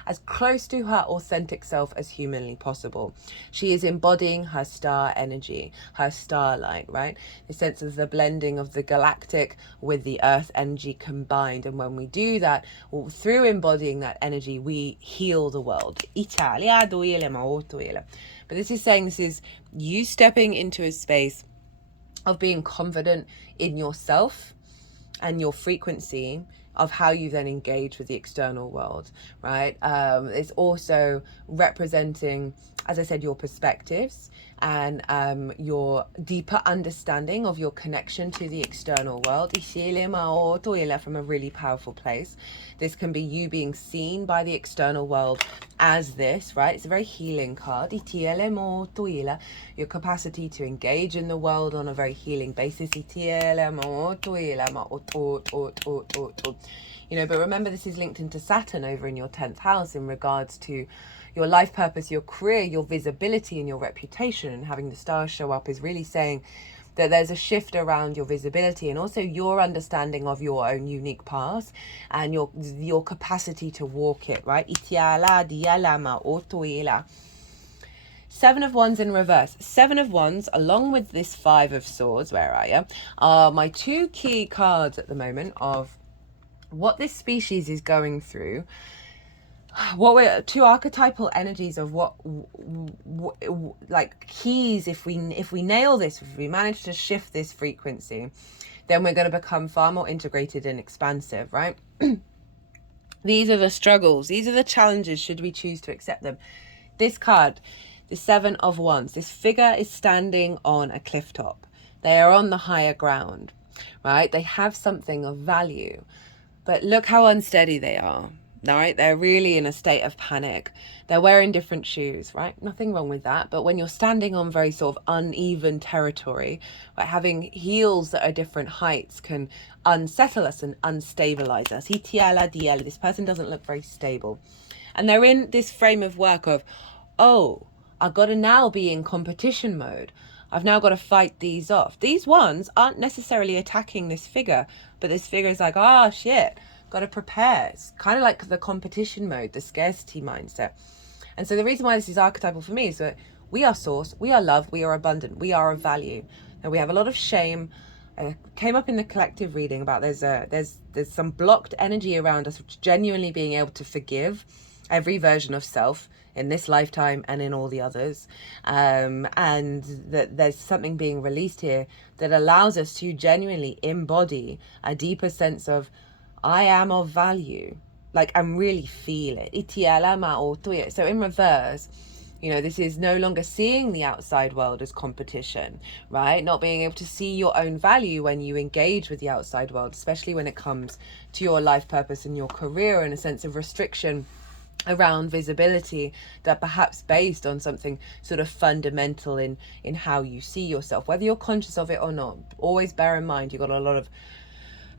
as close to her authentic self as humanly possible. She is embodying her star energy, her starlight, right? The sense of the blending of the galactic with the earth energy combined. And when we do that, through embodying that energy, we heal the world. But this is saying, this is you stepping into a space of being confident in yourself and your frequency, of how you then engage with the external world, right? It's also representing, as I said, your perspectives and your deeper understanding of your connection to the external world from a really powerful place. This can be you being seen by the external world as this, right? It's a very healing card. Your capacity to engage in the world on a very healing basis. But remember, this is linked into Saturn over in your 10th house in regards to your life purpose, your career, your visibility and your reputation. And having the stars show up is really saying that there's a shift around your visibility and also your understanding of your own unique path and your capacity to walk it, right? Seven of Wands in reverse. Seven of Wands, along with this Five of Swords, where are you, are my two key cards at the moment of what this species is going through. What we're two archetypal energies of what like keys. If we nail this, if we manage to shift this frequency, then we're going to become far more integrated and expansive, right? These are the struggles, these are the challenges, should we choose to accept them. This card, the Seven of Wands, this figure is standing on a cliff top. They are on the higher ground, right? They have something of value, but look how unsteady they are. All right, they're really in a state of panic. They're wearing different shoes, right? Nothing wrong with that. But when you're standing on very sort of uneven territory, right, having heels that are different heights can unsettle us and unstabilize us. This person doesn't look very stable. And they're in this frame of work of, oh, I've got to now be in competition mode. I've now got to fight these off. These ones aren't necessarily attacking this figure, but this figure is like, oh, shit. Got to prepare. It's kind of like the competition mode, the scarcity mindset. And so the reason why this is archetypal for me is that we are source, we are love, we are abundant, we are of value. And we have a lot of shame. Came up in the collective reading about there's some blocked energy around us, genuinely being able to forgive every version of self in this lifetime and in all the others. And that there's something being released here that allows us to genuinely embody a deeper sense of I am of value, like and really feel it. So in reverse, this is no longer seeing the outside world as competition, right? Not being able to see your own value when you engage with the outside world, especially when it comes to your life purpose and your career, and a sense of restriction around visibility that perhaps based on something sort of fundamental in how you see yourself, whether you're conscious of it or not. Always bear in mind you've got a lot of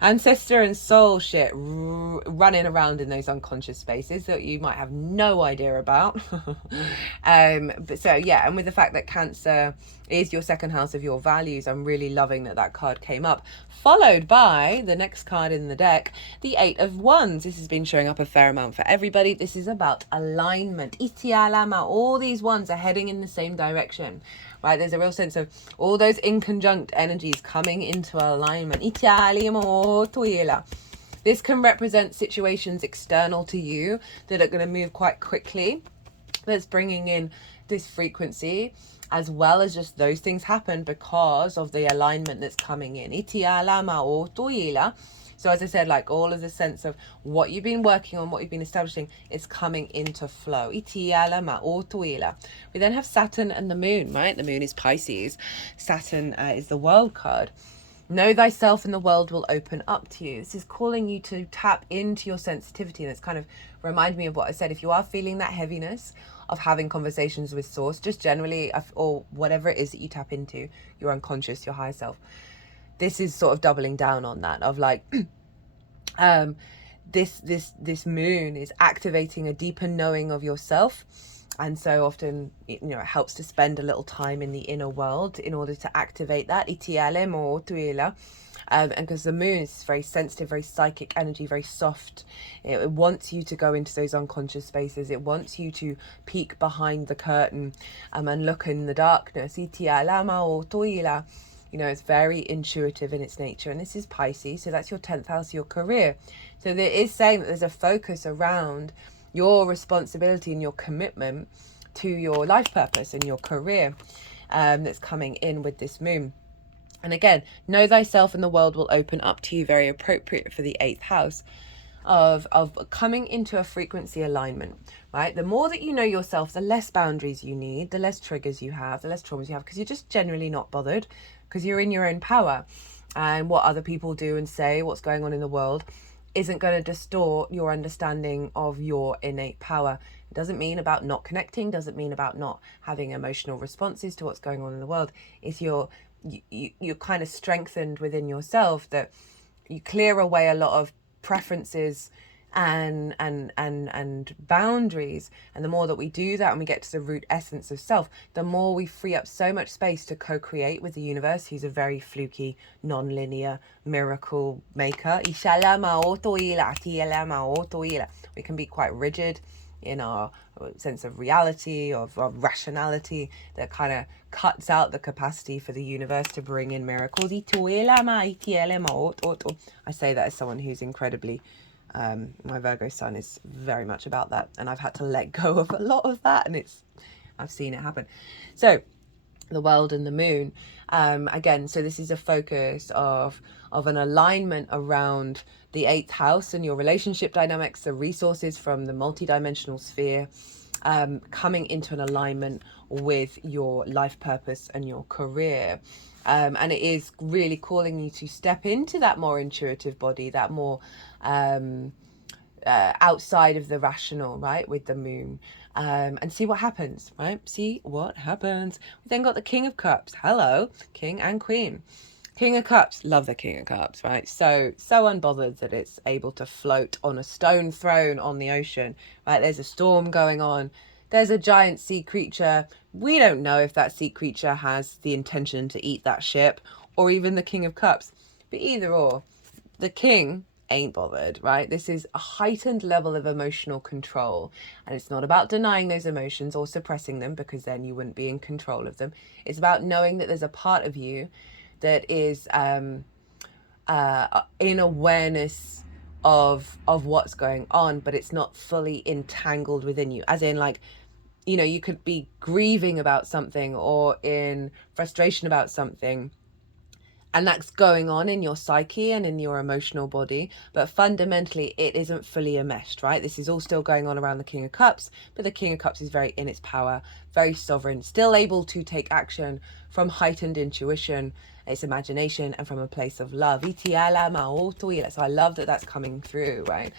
ancestor and soul shit running around in those unconscious spaces that you might have no idea about. But so yeah, and with the fact that Cancer is your second house of your values, I'm really loving that card came up, followed by the next card in the deck, the Eight of Wands. This has been showing up a fair amount for everybody. This is about alignment. All these wands are heading in the same direction, right? There's a real sense of all those inconjunct energies coming into alignment. This can represent situations external to you that are going to move quite quickly. That's bringing in this frequency, as well as just those things happen because of the alignment that's coming in. So as I said, like all of the sense of what you've been working on, what you've been establishing is coming into flow. We then have Saturn and the Moon, right? The Moon is Pisces. Saturn is the world card. Know thyself and the world will open up to you. This is calling you to tap into your sensitivity. And it's kind of remind me of what I said. If you are feeling that heaviness of having conversations with source, just generally, or whatever it is that you tap into, your unconscious, your higher self, this is sort of doubling down on that of like, this moon is activating a deeper knowing of yourself. And so often, it helps to spend a little time in the inner world in order to activate that. And because the moon is very sensitive, very psychic energy, very soft. It wants you to go into those unconscious spaces. It wants you to peek behind the curtain and look in the darkness. It's very intuitive in its nature. And this is Pisces, so that's your 10th house, your career. So there is saying that there's a focus around your responsibility and your commitment to your life purpose and your career that's coming in with this moon. And again, know thyself and the world will open up to you, very appropriate for the 8th house. of coming into a frequency alignment, right? The more that you know yourself, the less boundaries you need, the less triggers you have, the less traumas you have, because you're just generally not bothered, because you're in your own power. And what other people do and say, what's going on in the world, isn't going to distort your understanding of your innate power. It doesn't mean about not connecting, doesn't mean about not having emotional responses to what's going on in the world. It's you're kind of strengthened within yourself, that you clear away a lot of preferences and boundaries. And the more that we do that and we get to the root essence of self, the more we free up so much space to co-create with the universe, who's a very fluky, non-linear miracle maker. We can be quite rigid in our sense of reality, of rationality, that kind of cuts out the capacity for the universe to bring in miracles. I say that as someone who's incredibly my Virgo sun is very much about that, and I've had to let go of a lot of that, and I've seen it happen. So the world and the moon, again, so this is a focus of an alignment around the 8th house and your relationship dynamics, the resources from the multidimensional sphere, coming into an alignment with your life purpose and your career. And it is really calling you to step into that more intuitive body, that more outside of the rational, right, with the moon, and see what happens, right? See what happens. We then got the King of Cups. Hello, King and Queen. King of Cups, love the King of Cups, right? So unbothered that it's able to float on a stone throne on the ocean, right? There's a storm going on. There's a giant sea creature. We don't know if that sea creature has the intention to eat that ship, or even the King of Cups. But either or, the king ain't bothered, right? This is a heightened level of emotional control. And it's not about denying those emotions or suppressing them, because then you wouldn't be in control of them. It's about knowing that there's a part of you that is in awareness of what's going on, but it's not fully entangled within you. As in, like, you know, you could be grieving about something or in frustration about something, and that's going on in your psyche and in your emotional body, but fundamentally it isn't fully enmeshed, right? This is all still going on around the King of Cups, but the King of Cups is very in its power, very sovereign, still able to take action from heightened intuition, its imagination, and from a place of love. So I love that that's coming through, right?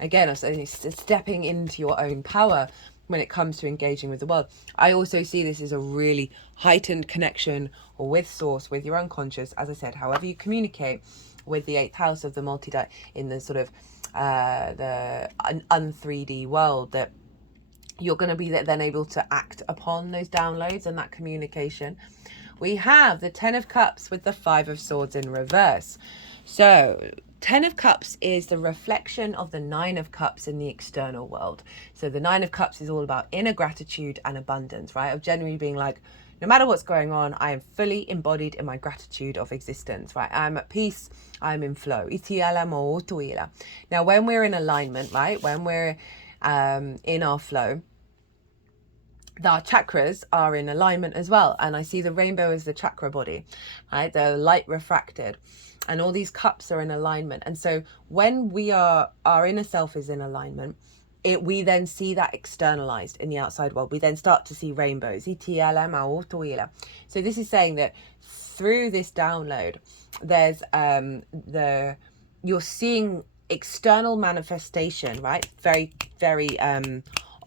Again, it's stepping into your own power when it comes to engaging with the world. I also see this as a really heightened connection with source, with your unconscious, as I said, however you communicate with the 8th house of the in the sort of the un-3D world, that you're going to be then able to act upon those downloads and that communication. We have the 10 of Cups with the 5 of Swords in reverse. So 10 of Cups is the reflection of the 9 of Cups in the external world. So the 9 of Cups is all about inner gratitude and abundance, right? Of generally being like, no matter what's going on, I am fully embodied in my gratitude of existence, right? I'm at peace, I'm in flow. Now, when we're in alignment, right? When we're in our flow, our chakras are in alignment as well. And I see the rainbow as the chakra body, right? The light refracted. And all these cups are in alignment. And so when our inner self is in alignment, we then see that externalized in the outside world. We then start to see rainbows. So this is saying that through this download, there's you're seeing external manifestation, right? Very, very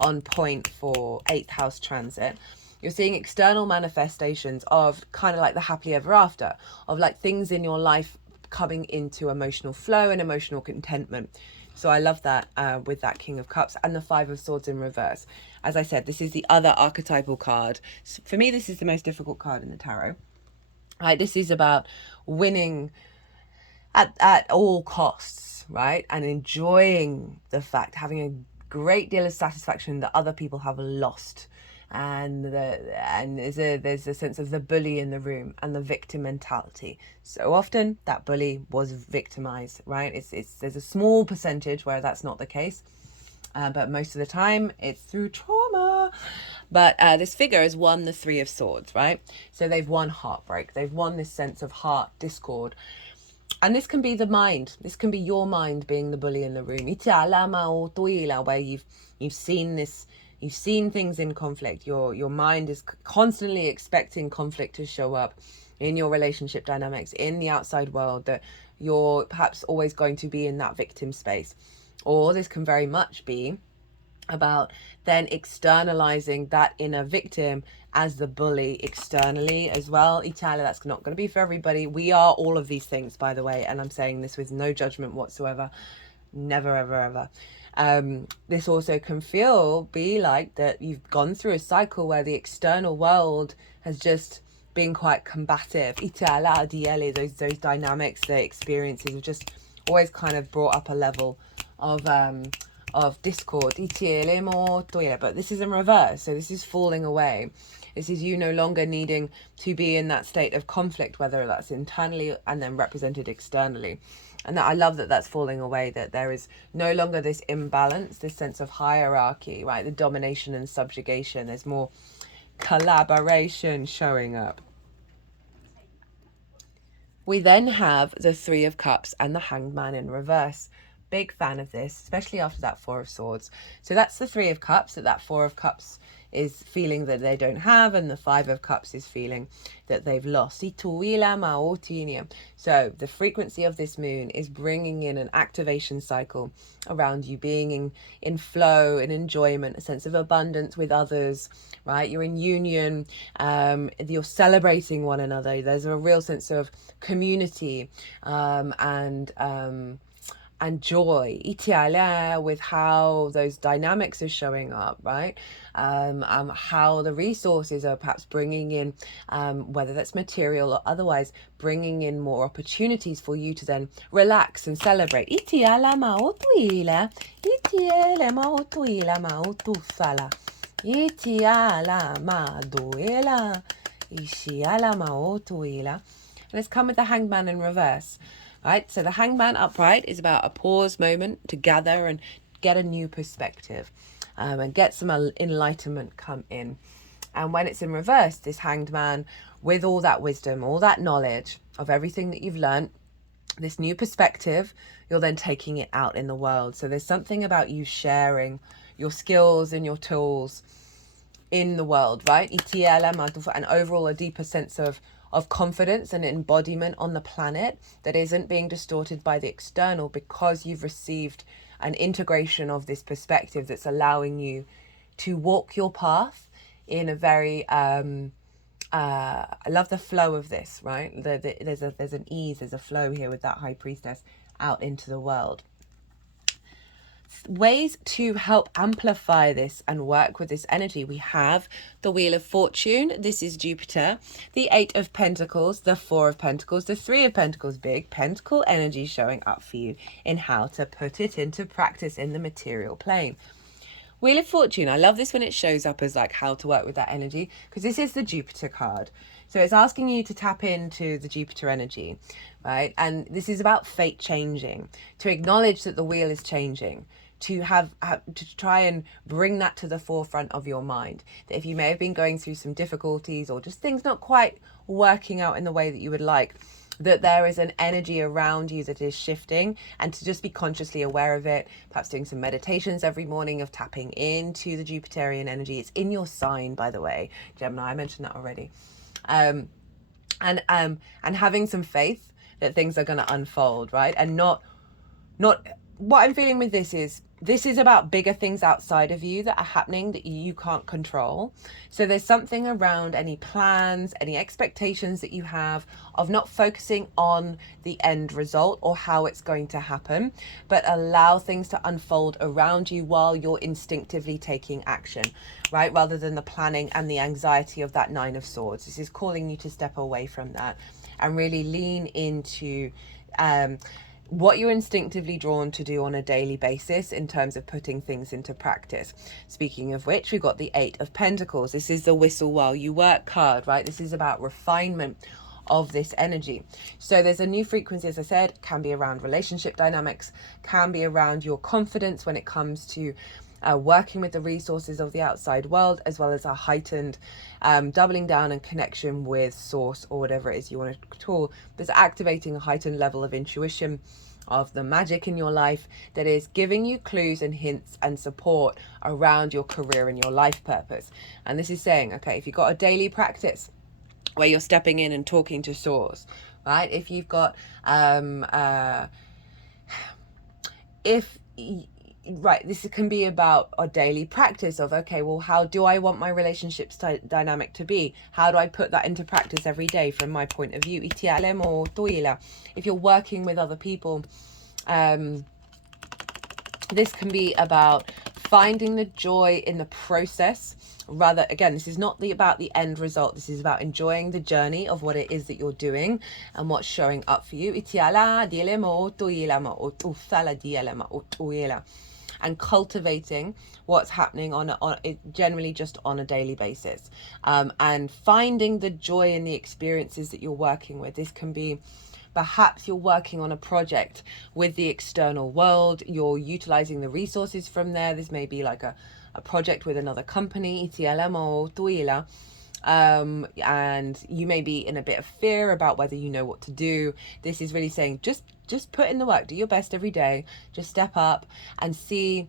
on point for 8th house transit. You're seeing external manifestations of kind of like the happily ever after, of like things in your life coming into emotional flow and emotional contentment. So I love that with that King of Cups and the 5 of Swords in reverse. As I said, this is the other archetypal card. So for me, this is the most difficult card in the tarot. Right, this is about winning at all costs, right? And enjoying the fact, having a great deal of satisfaction that other people have lost. And there's a sense of the bully in the room and the victim mentality. So often that bully was victimized, right? There's a small percentage where that's not the case, but most of the time it's through trauma. But this figure has won the 3 of Swords, right? So they've won heartbreak. They've won this sense of heart discord. And this can be the mind. This can be your mind being the bully in the room. Where you've seen this, you've seen things in conflict. Your mind is constantly expecting conflict to show up in your relationship dynamics, in the outside world, that you're perhaps always going to be in that victim space. Or this can very much be about then externalizing that inner victim as the bully externally as well. Italia, that's not going to be for everybody. We are all of these things, by the way, and I'm saying this with no judgment whatsoever. Never, ever, ever. This also can be like that you've gone through a cycle where the external world has just been quite combative. Those dynamics, the experiences have just always kind of brought up a level of discord. But this is in reverse, so this is falling away. This is you no longer needing to be in that state of conflict, whether that's internally and then represented externally. And that I love that that's falling away, that there is no longer this imbalance, this sense of hierarchy, right? The domination and subjugation. There's more collaboration showing up. We then have the Three of Cups and the Hanged Man in reverse. Big fan of this, especially after that Four of Swords. So that's the Three of Cups, that Four of Cups is feeling that they don't have, and the Five of Cups is feeling that they've lost. So the frequency of this moon is bringing in an activation cycle around you being in flow, in enjoyment, a sense of abundance with others, right? You're in union, you're celebrating one another. There's a real sense of community and joy, with how those dynamics are showing up, right? How the resources are perhaps bringing in, whether that's material or otherwise, bringing in more opportunities for you to then relax and celebrate. Let's come with the Hanged Man in reverse. Right, so the Hanged Man upright is about a pause moment to gather and get a new perspective, and get some enlightenment come in. And when it's in reverse, this Hanged Man, with all that wisdom, all that knowledge of everything that you've learned, this new perspective, you're then taking it out in the world. So there's something about you sharing your skills and your tools in the world, right? And overall a deeper sense of confidence and embodiment on the planet that isn't being distorted by the external, because you've received an integration of this perspective that's allowing you to walk your path in a very I love the flow of this, right? There's an ease, there's a flow here with that High Priestess out into the world. Ways to help amplify this and work with this energy. We have the Wheel of Fortune. This is Jupiter. The Eight of Pentacles, the Four of Pentacles, the Three of Pentacles. Big pentacle energy showing up for you in how to put it into practice in the material plane. Wheel of Fortune, I love this when it shows up as like how to work with that energy, because this is the Jupiter card. So it's asking you to tap into the Jupiter energy, right? And this is about fate changing, to acknowledge that the wheel is changing, to to try and bring that to the forefront of your mind. That if you may have been going through some difficulties or just things not quite working out in the way that you would like, that there is an energy around you that is shifting, and to just be consciously aware of it, perhaps doing some meditations every morning of tapping into the Jupiterian energy. It's in your sign, by the way, Gemini, I mentioned that already. And having some faith that things are going to unfold, right? And not what I'm feeling with this is about bigger things outside of you that are happening that you can't control. So there's something around any plans, any expectations that you have of not focusing on the end result or how it's going to happen, but allow things to unfold around you while you're instinctively taking action, right? Rather than the planning and the anxiety of that Nine of Swords. This is calling you to step away from that and really lean into what you're instinctively drawn to do on a daily basis in terms of putting things into practice. Speaking of which, we've got the Eight of Pentacles. This is the whistle while you work card, right? This is about refinement of this energy. So there's a new frequency, as I said, can be around relationship dynamics, can be around your confidence when it comes to working with the resources of the outside world, as well as a heightened doubling down and connection with source, or whatever it is you want to call. There's activating a heightened level of intuition, of the magic in your life, that is giving you clues and hints and support around your career and your life purpose. And this is saying, okay, if you've got a daily practice where you're stepping in and talking to source, right? If you've got this can be about a daily practice of, okay, well, how do I want my relationships dynamic to be? How do I put that into practice every day from my point of view? If you're working with other people, this can be about finding the joy in the process. Rather, again, this is not about the end result. This is about enjoying the journey of what it is that you're doing and what's showing up for you. And cultivating what's happening on generally just on a daily basis, and finding the joy in the experiences that you're working with. This can be, perhaps you're working on a project with the external world, you're utilizing the resources from there. This may be like a project with another company, and you may be in a bit of fear about whether you know what to do. This is really saying, just put in the work, do your best every day, just step up and see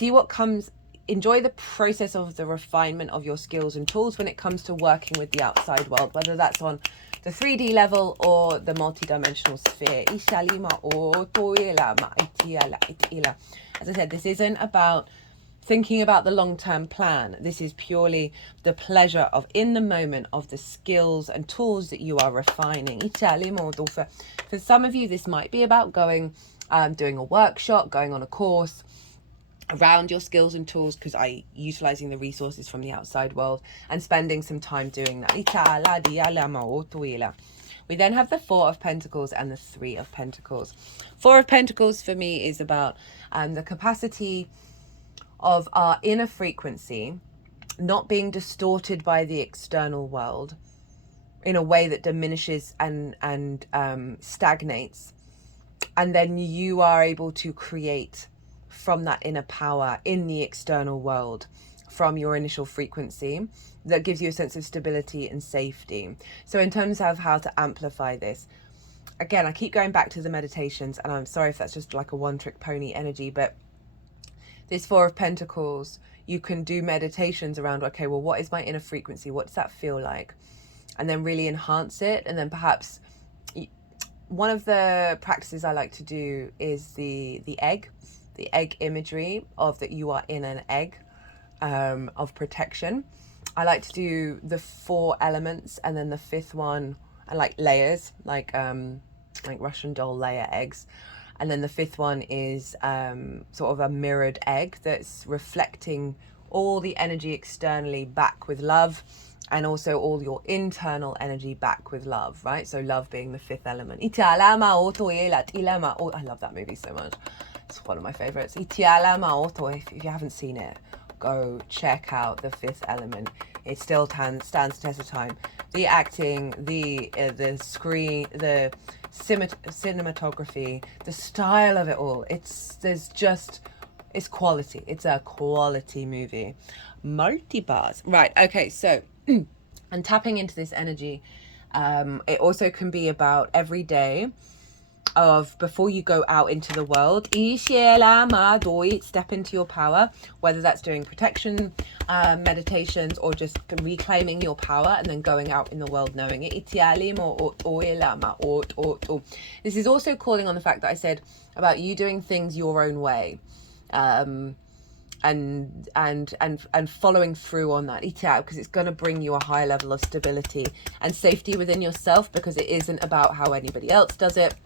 what comes. Enjoy the process of the refinement of your skills and tools when it comes to working with the outside world, whether that's on the 3D level or the multidimensional sphere. As I said, this isn't about thinking about the long-term plan. This is purely the pleasure of in the moment of the skills and tools that you are refining. For some of you, this might be about going, doing a workshop, going on a course around your skills and tools, because utilizing the resources from the outside world and spending some time doing that. We then have the Four of Pentacles and the Three of Pentacles. Four of Pentacles for me is about the capacity of our inner frequency not being distorted by the external world in a way that diminishes and stagnates, and then you are able to create from that inner power in the external world from your initial frequency that gives you a sense of stability and safety. So in terms of how to amplify this, again, I keep going back to the meditations, and I'm sorry if that's just like a one-trick pony energy, but this Four of Pentacles, you can do meditations around, okay, well, what is my inner frequency? What does that feel like? And then really enhance it. And then perhaps one of the practices I like to do is the egg imagery of that you are in an egg of protection. I like to do the 4 elements and then the 5th one, and like layers, like Russian doll layer eggs. And then the 5th one is sort of a mirrored egg that's reflecting all the energy externally back with love, and also all your internal energy back with love, right? So love being the 5th element. I love that movie so much. It's one of my favorites. If you haven't seen it, go check out the 5th element. It still stands the test of time. The acting, the screen, the cinematography, the style of it all. It's quality. It's a quality movie. Multi-bars. Right, okay, so and tapping into this energy, it also can be about every day of before you go out into the world, step into your power, whether that's doing protection meditations or just reclaiming your power and then going out in the world knowing it. This is also calling on the fact that I said about you doing things your own way, and following through on that, because it's going to bring you a high level of stability and safety within yourself, because it isn't about how anybody else does it.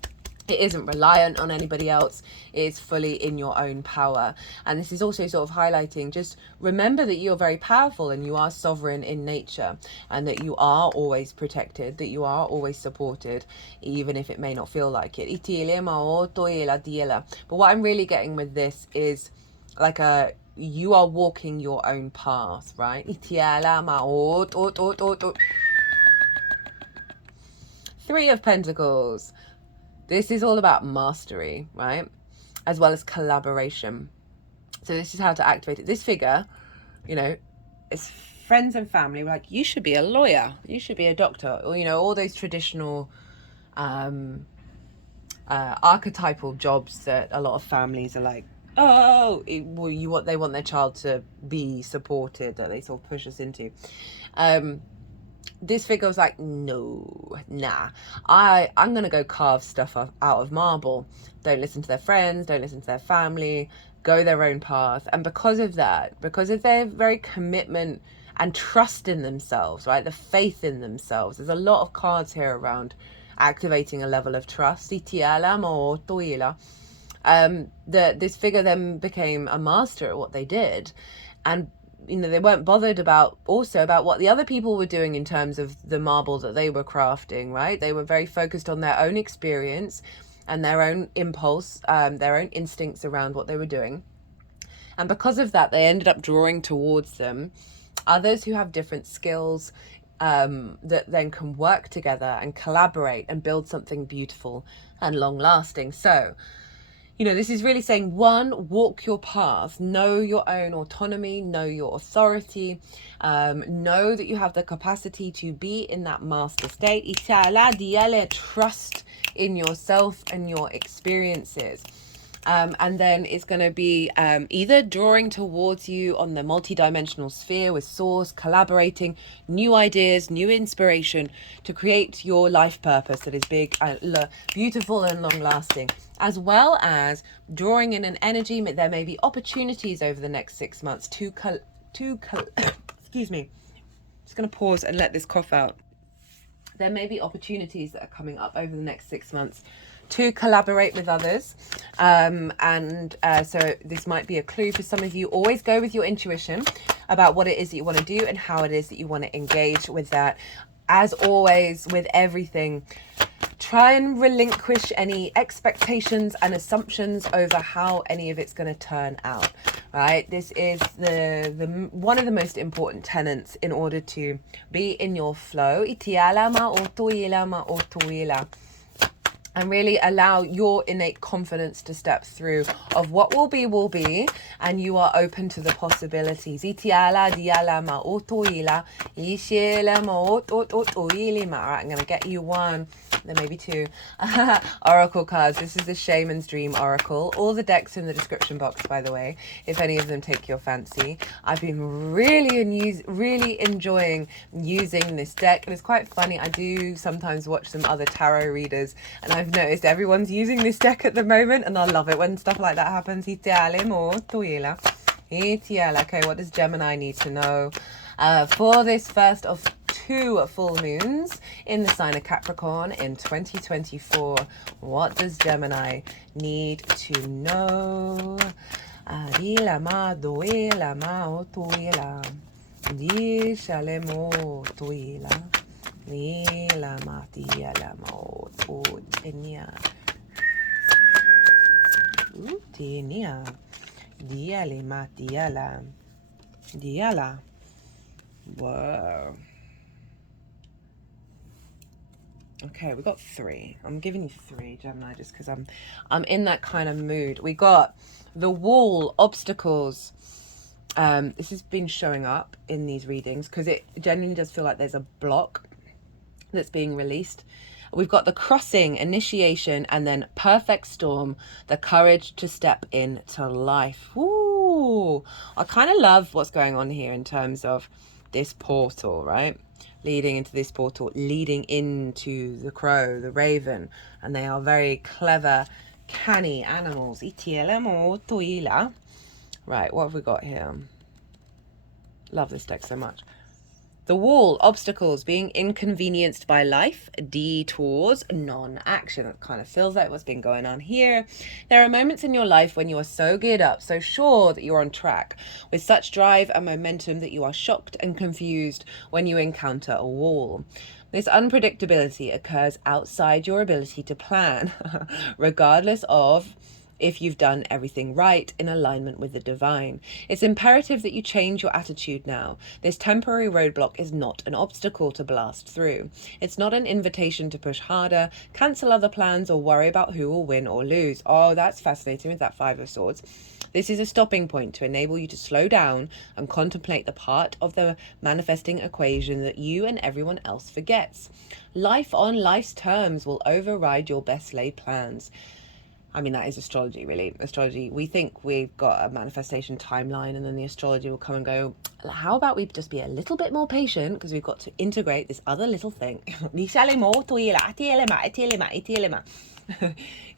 It isn't reliant on anybody else. It is fully in your own power. And this is also sort of highlighting, just remember that you're very powerful and you are sovereign in nature, and that you are always protected, that you are always supported, even if it may not feel like it. But what I'm really getting with this is like you are walking your own path, right? 3 of Pentacles. This is all about mastery, right? As well as collaboration. So this is how to activate it. This figure, you know, it's friends and family were like, you should be a lawyer, you should be a doctor, or, you know, all those traditional archetypal jobs that a lot of families are like, oh, they want their child to be supported, that they sort of push us into. This figure was like, no, nah, I'm gonna go carve stuff out of marble. Don't listen to their friends, don't listen to their family, go their own path. And because of that, because of their very commitment and trust in themselves, right, the faith in themselves, there's a lot of cards here around activating a level of trust. This figure then became a master at what they did, and you know, they weren't bothered about what the other people were doing in terms of the marble that they were crafting, right? They were very focused on their own experience and their own impulse, their own instincts around what they were doing. And because of that, they ended up drawing towards them others who have different skills, that then can work together and collaborate and build something beautiful and long lasting. So, you know, this is really saying, one, walk your path, know your own autonomy, know your authority, know that you have the capacity to be in that master state. Trust in yourself and your experiences. And then it's going to be either drawing towards you on the multidimensional sphere with source, collaborating, new ideas, new inspiration to create your life purpose that is big, beautiful and long lasting, as well as drawing in an energy. There may be opportunities over the next 6 months to excuse me, just going to pause and let this cough out. There may be opportunities that are coming up over the next 6 months to collaborate with others. So this might be a clue for some of you. Always go with your intuition about what it is that you want to do and how it is that you want to engage with that. As always, with everything, try and relinquish any expectations and assumptions over how any of it's going to turn out, right? This is the one of the most important tenets in order to be in your flow. And really allow your innate confidence to step through of what will be, and you are open to the possibilities. Alright, I'm going to get you one, then maybe two oracle cards. This is the Shaman's Dream Oracle. All the decks in the description box, by the way, if any of them take your fancy. I've been really enjoying using this deck, and it's quite funny. I do sometimes watch some other tarot readers, and I've noticed everyone's using this deck at the moment, and I love it when stuff like that happens. Okay, what does Gemini need to know for this first of 2 full moons in the sign of Capricorn in 2024? What does Gemini need to know? Whoa. Okay, we got 3. I'm giving you 3, Gemini, just because I'm in that kind of mood. We got the wall, obstacles. This has been showing up in these readings because it genuinely does feel like there's a block that's being released. We've got the crossing, initiation, and then perfect storm, the courage to step into life. Ooh, I kind of love what's going on here in terms of this portal, right? Leading into this portal, leading into the crow, the raven, and they are very clever, canny animals. Right, what have we got here? Love this deck so much. The wall, obstacles, being inconvenienced by life, detours, non-action. It kind of feels like what's been going on here. There are moments in your life when you are so geared up, so sure that you're on track, with such drive and momentum that you are shocked and confused when you encounter a wall. This unpredictability occurs outside your ability to plan, regardless of if you've done everything right in alignment with the divine. It's imperative that you change your attitude now. This temporary roadblock is not an obstacle to blast through. It's not an invitation to push harder, cancel other plans, or worry about who will win or lose. Oh, that's fascinating with that 5 of Swords. This is a stopping point to enable you to slow down and contemplate the part of the manifesting equation that you and everyone else forgets. Life on life's terms will override your best laid plans. I mean, that is astrology, really. Astrology, we think we've got a manifestation timeline, and then the astrology will come and go, how about we just be a little bit more patient, because we've got to integrate this other little thing.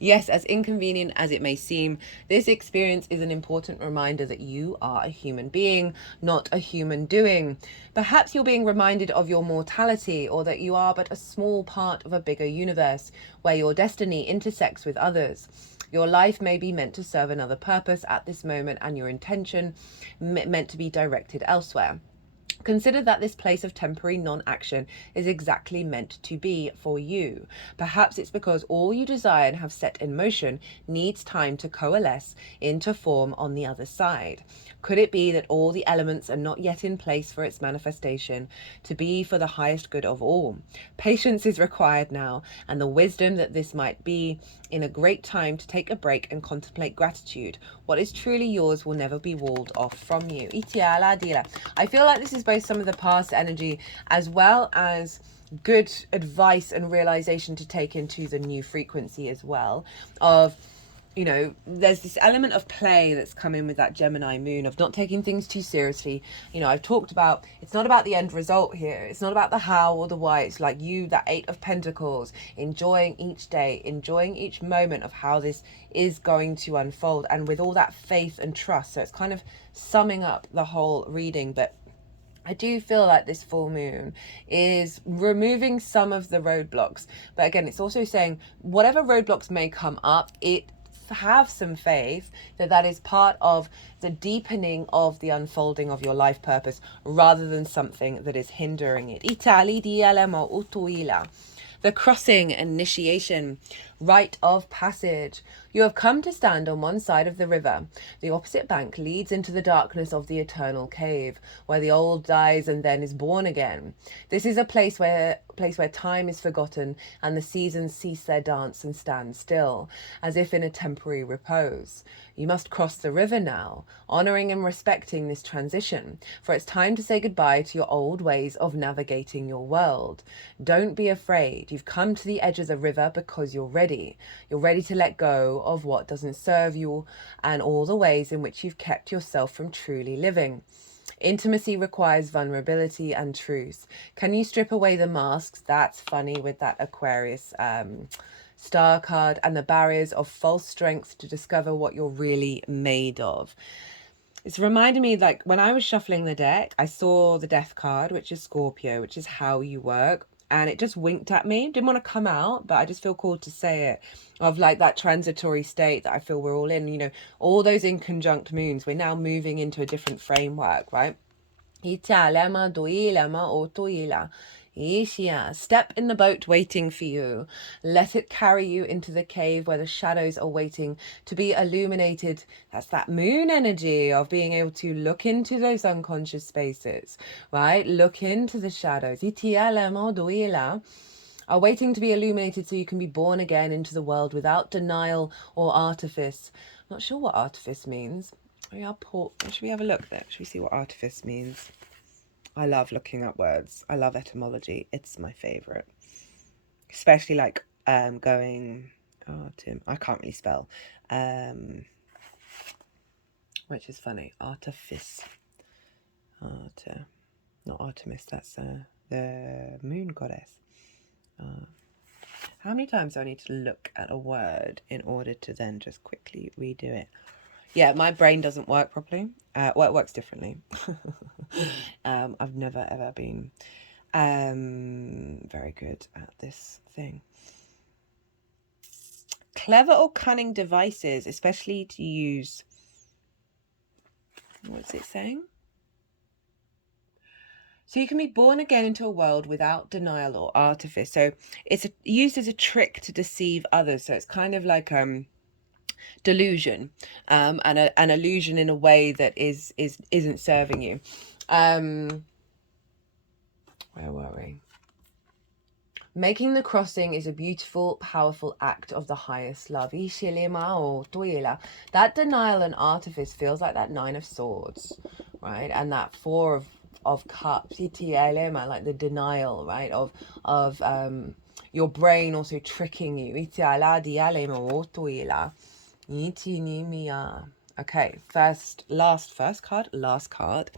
Yes, as inconvenient as it may seem, this experience is an important reminder that you are a human being, not a human doing. Perhaps you're being reminded of your mortality, or that you are but a small part of a bigger universe where your destiny intersects with others. Your life may be meant to serve another purpose at this moment, and your intention meant to be directed elsewhere. Consider that this place of temporary non-action is exactly meant to be for you. Perhaps it's because all you desire and have set in motion needs time to coalesce into form on the other side. Could it be that all the elements are not yet in place for its manifestation to be for the highest good of all? Patience is required now, and the wisdom that this might be in a great time to take a break and contemplate gratitude. What is truly yours will never be walled off from you. I feel like this is both some of the past energy as well as good advice and realization to take into the new frequency as well of, you know, there's this element of play that's come in with that Gemini moon, of not taking things too seriously. You know, I've talked about, it's not about the end result here. It's not about the how or the why. It's like you, that 8 of Pentacles, enjoying each day, enjoying each moment of how this is going to unfold, and with all that faith and trust. So it's kind of summing up the whole reading. But I do feel like this full moon is removing some of the roadblocks. But again, it's also saying whatever roadblocks may come up, have some faith that that is part of the deepening of the unfolding of your life purpose, rather than something that is hindering it. The crossing, initiation, rite of passage. You have come to stand on one side of the river. The opposite bank leads into the darkness of the eternal cave, where the old dies and then is born again. This is a place where time is forgotten and the seasons cease their dance and stand still, as if in a temporary repose. You must cross the river now, honouring and respecting this transition, for it's time to say goodbye to your old ways of navigating your world. Don't be afraid. You've come to the edge of the river because you're ready. You're ready to let go of what doesn't serve you and all the ways in which you've kept yourself from truly living. Intimacy requires vulnerability and truth. Can you strip away the masks? That's funny with that Aquarius star card, and the barriers of false strength to discover what you're really made of. It's reminding me, like, when I was shuffling the deck, I saw the death card, which is Scorpio, which is how you work. And it just winked at me. Didn't want to come out, but I just feel called to say it, of like that transitory state that I feel we're all in. You know, all those inconjunct moons, we're now moving into a different framework, right? Step in the boat waiting for you. Let it carry you into the cave where the shadows are waiting to be illuminated. That's that moon energy of being able to look into those unconscious spaces, right? Look into the shadows. Are waiting to be illuminated so you can be born again into the world without denial or artifice. I'm not sure what artifice means. Should we have a look there? Should we see what artifice means? I love looking up words. I love etymology. It's my favourite. Especially like going... Oh, Tim. I can't really spell. Which is funny. Artifice. Not Artemis. That's the moon goddess. How many times do I need to look at a word in order to then just quickly redo it? Yeah, my brain doesn't work properly. Well, it works differently. I've never, ever been very good at this thing. Clever or cunning devices, especially to use... What's it saying? So you can be born again into a world without denial or artifice. So it's used as a trick to deceive others. So it's kind of like... delusion, and an illusion in a way that isn't serving you. Where were we? Making the crossing is a beautiful, powerful act of the highest love. That denial and artifice feels like that Nine of Swords, right? And that Four of Cups, like the denial, right? Of your brain also tricking you. Okay, last card.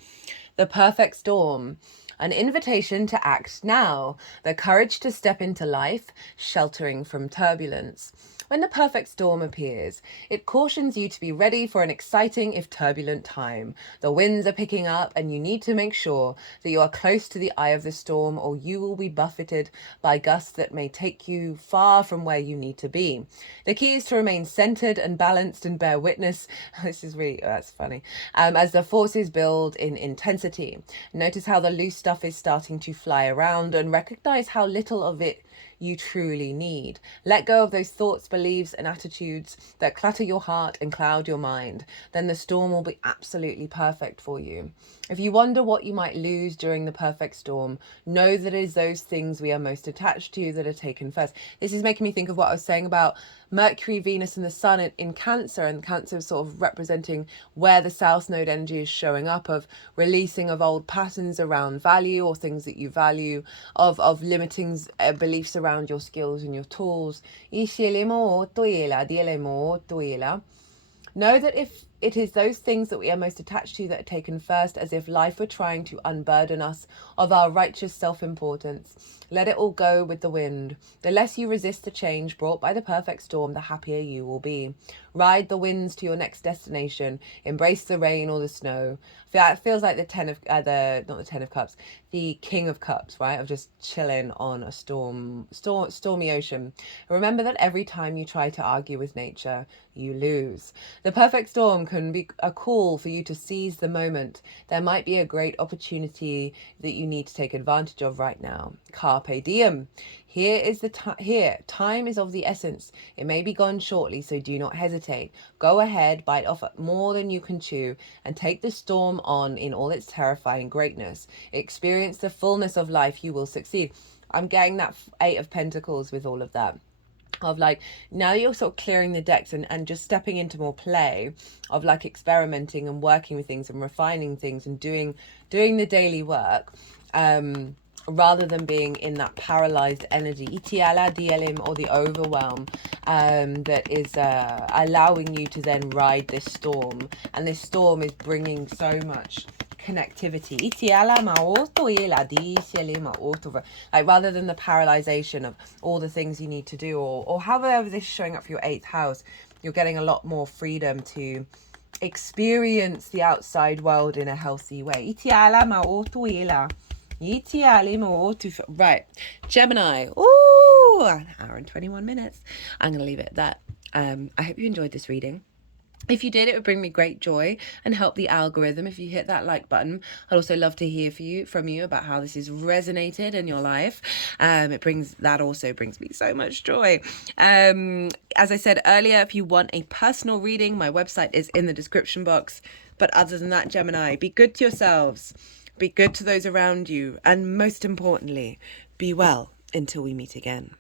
The Perfect Storm. An invitation to act now, the courage to step into life, sheltering from turbulence. When the perfect storm appears, it cautions you to be ready for an exciting, if turbulent, time. The winds are picking up, and you need to make sure that you are close to the eye of the storm, or you will be buffeted by gusts that may take you far from where you need to be. The key is to remain centered and balanced and bear witness. That's funny. As the forces build in intensity. Notice how the loose stuff is starting to fly around, and recognize how little of it you truly need. Let go of those thoughts, beliefs, and attitudes that clutter your heart and cloud your mind. Then the storm will be absolutely perfect for you. If you wonder what you might lose during the perfect storm, know that it is those things we are most attached to that are taken first. This is making me think of what I was saying about Mercury, Venus, and the Sun in Cancer, and Cancer is sort of representing where the South Node energy is showing up, of releasing of old patterns around value or things that you value, of limiting beliefs around your skills and your tools. Know that if it is those things that we are most attached to that are taken first, as if life were trying to unburden us of our righteous self-importance. Let it all go with the wind. The less you resist the change brought by the perfect storm, the happier you will be. Ride the winds to your next destination. Embrace the rain or the snow. That feels like the King of Cups, right? Of just chilling on a stormy ocean. Remember that every time you try to argue with nature, you lose. The perfect storm can be a call for you to seize the moment. There might be a great opportunity that you need to take advantage of right now. Carpe diem. Time is of the essence. It may be gone shortly, so do not hesitate. Go ahead, bite off more than you can chew, and take the storm on in all its terrifying greatness. Experience the fullness of life. You will succeed. I'm getting that Eight of Pentacles with all of that. Of like, now you're sort of clearing the decks and just stepping into more play of like experimenting and working with things and refining things and doing the daily work, rather than being in that paralyzed energy, or the overwhelm, that is allowing you to then ride this storm. And this storm is bringing so much connectivity, like rather than the paralyzation of all the things you need to do, or however this is showing up for your 8th house, you're getting a lot more freedom to experience the outside world in a healthy way. Right, Gemini. Ooh, an hour and 21 minutes. I'm gonna leave it at that. I hope you enjoyed this reading. If you did, it would bring me great joy and help the algorithm if you hit that like button. I'd also love to hear from you about how this has resonated in your life. That also brings me so much joy. As I said earlier, if you want a personal reading, my website is in the description box. But other than that, Gemini, be good to yourselves, be good to those around you, and most importantly, be well until we meet again.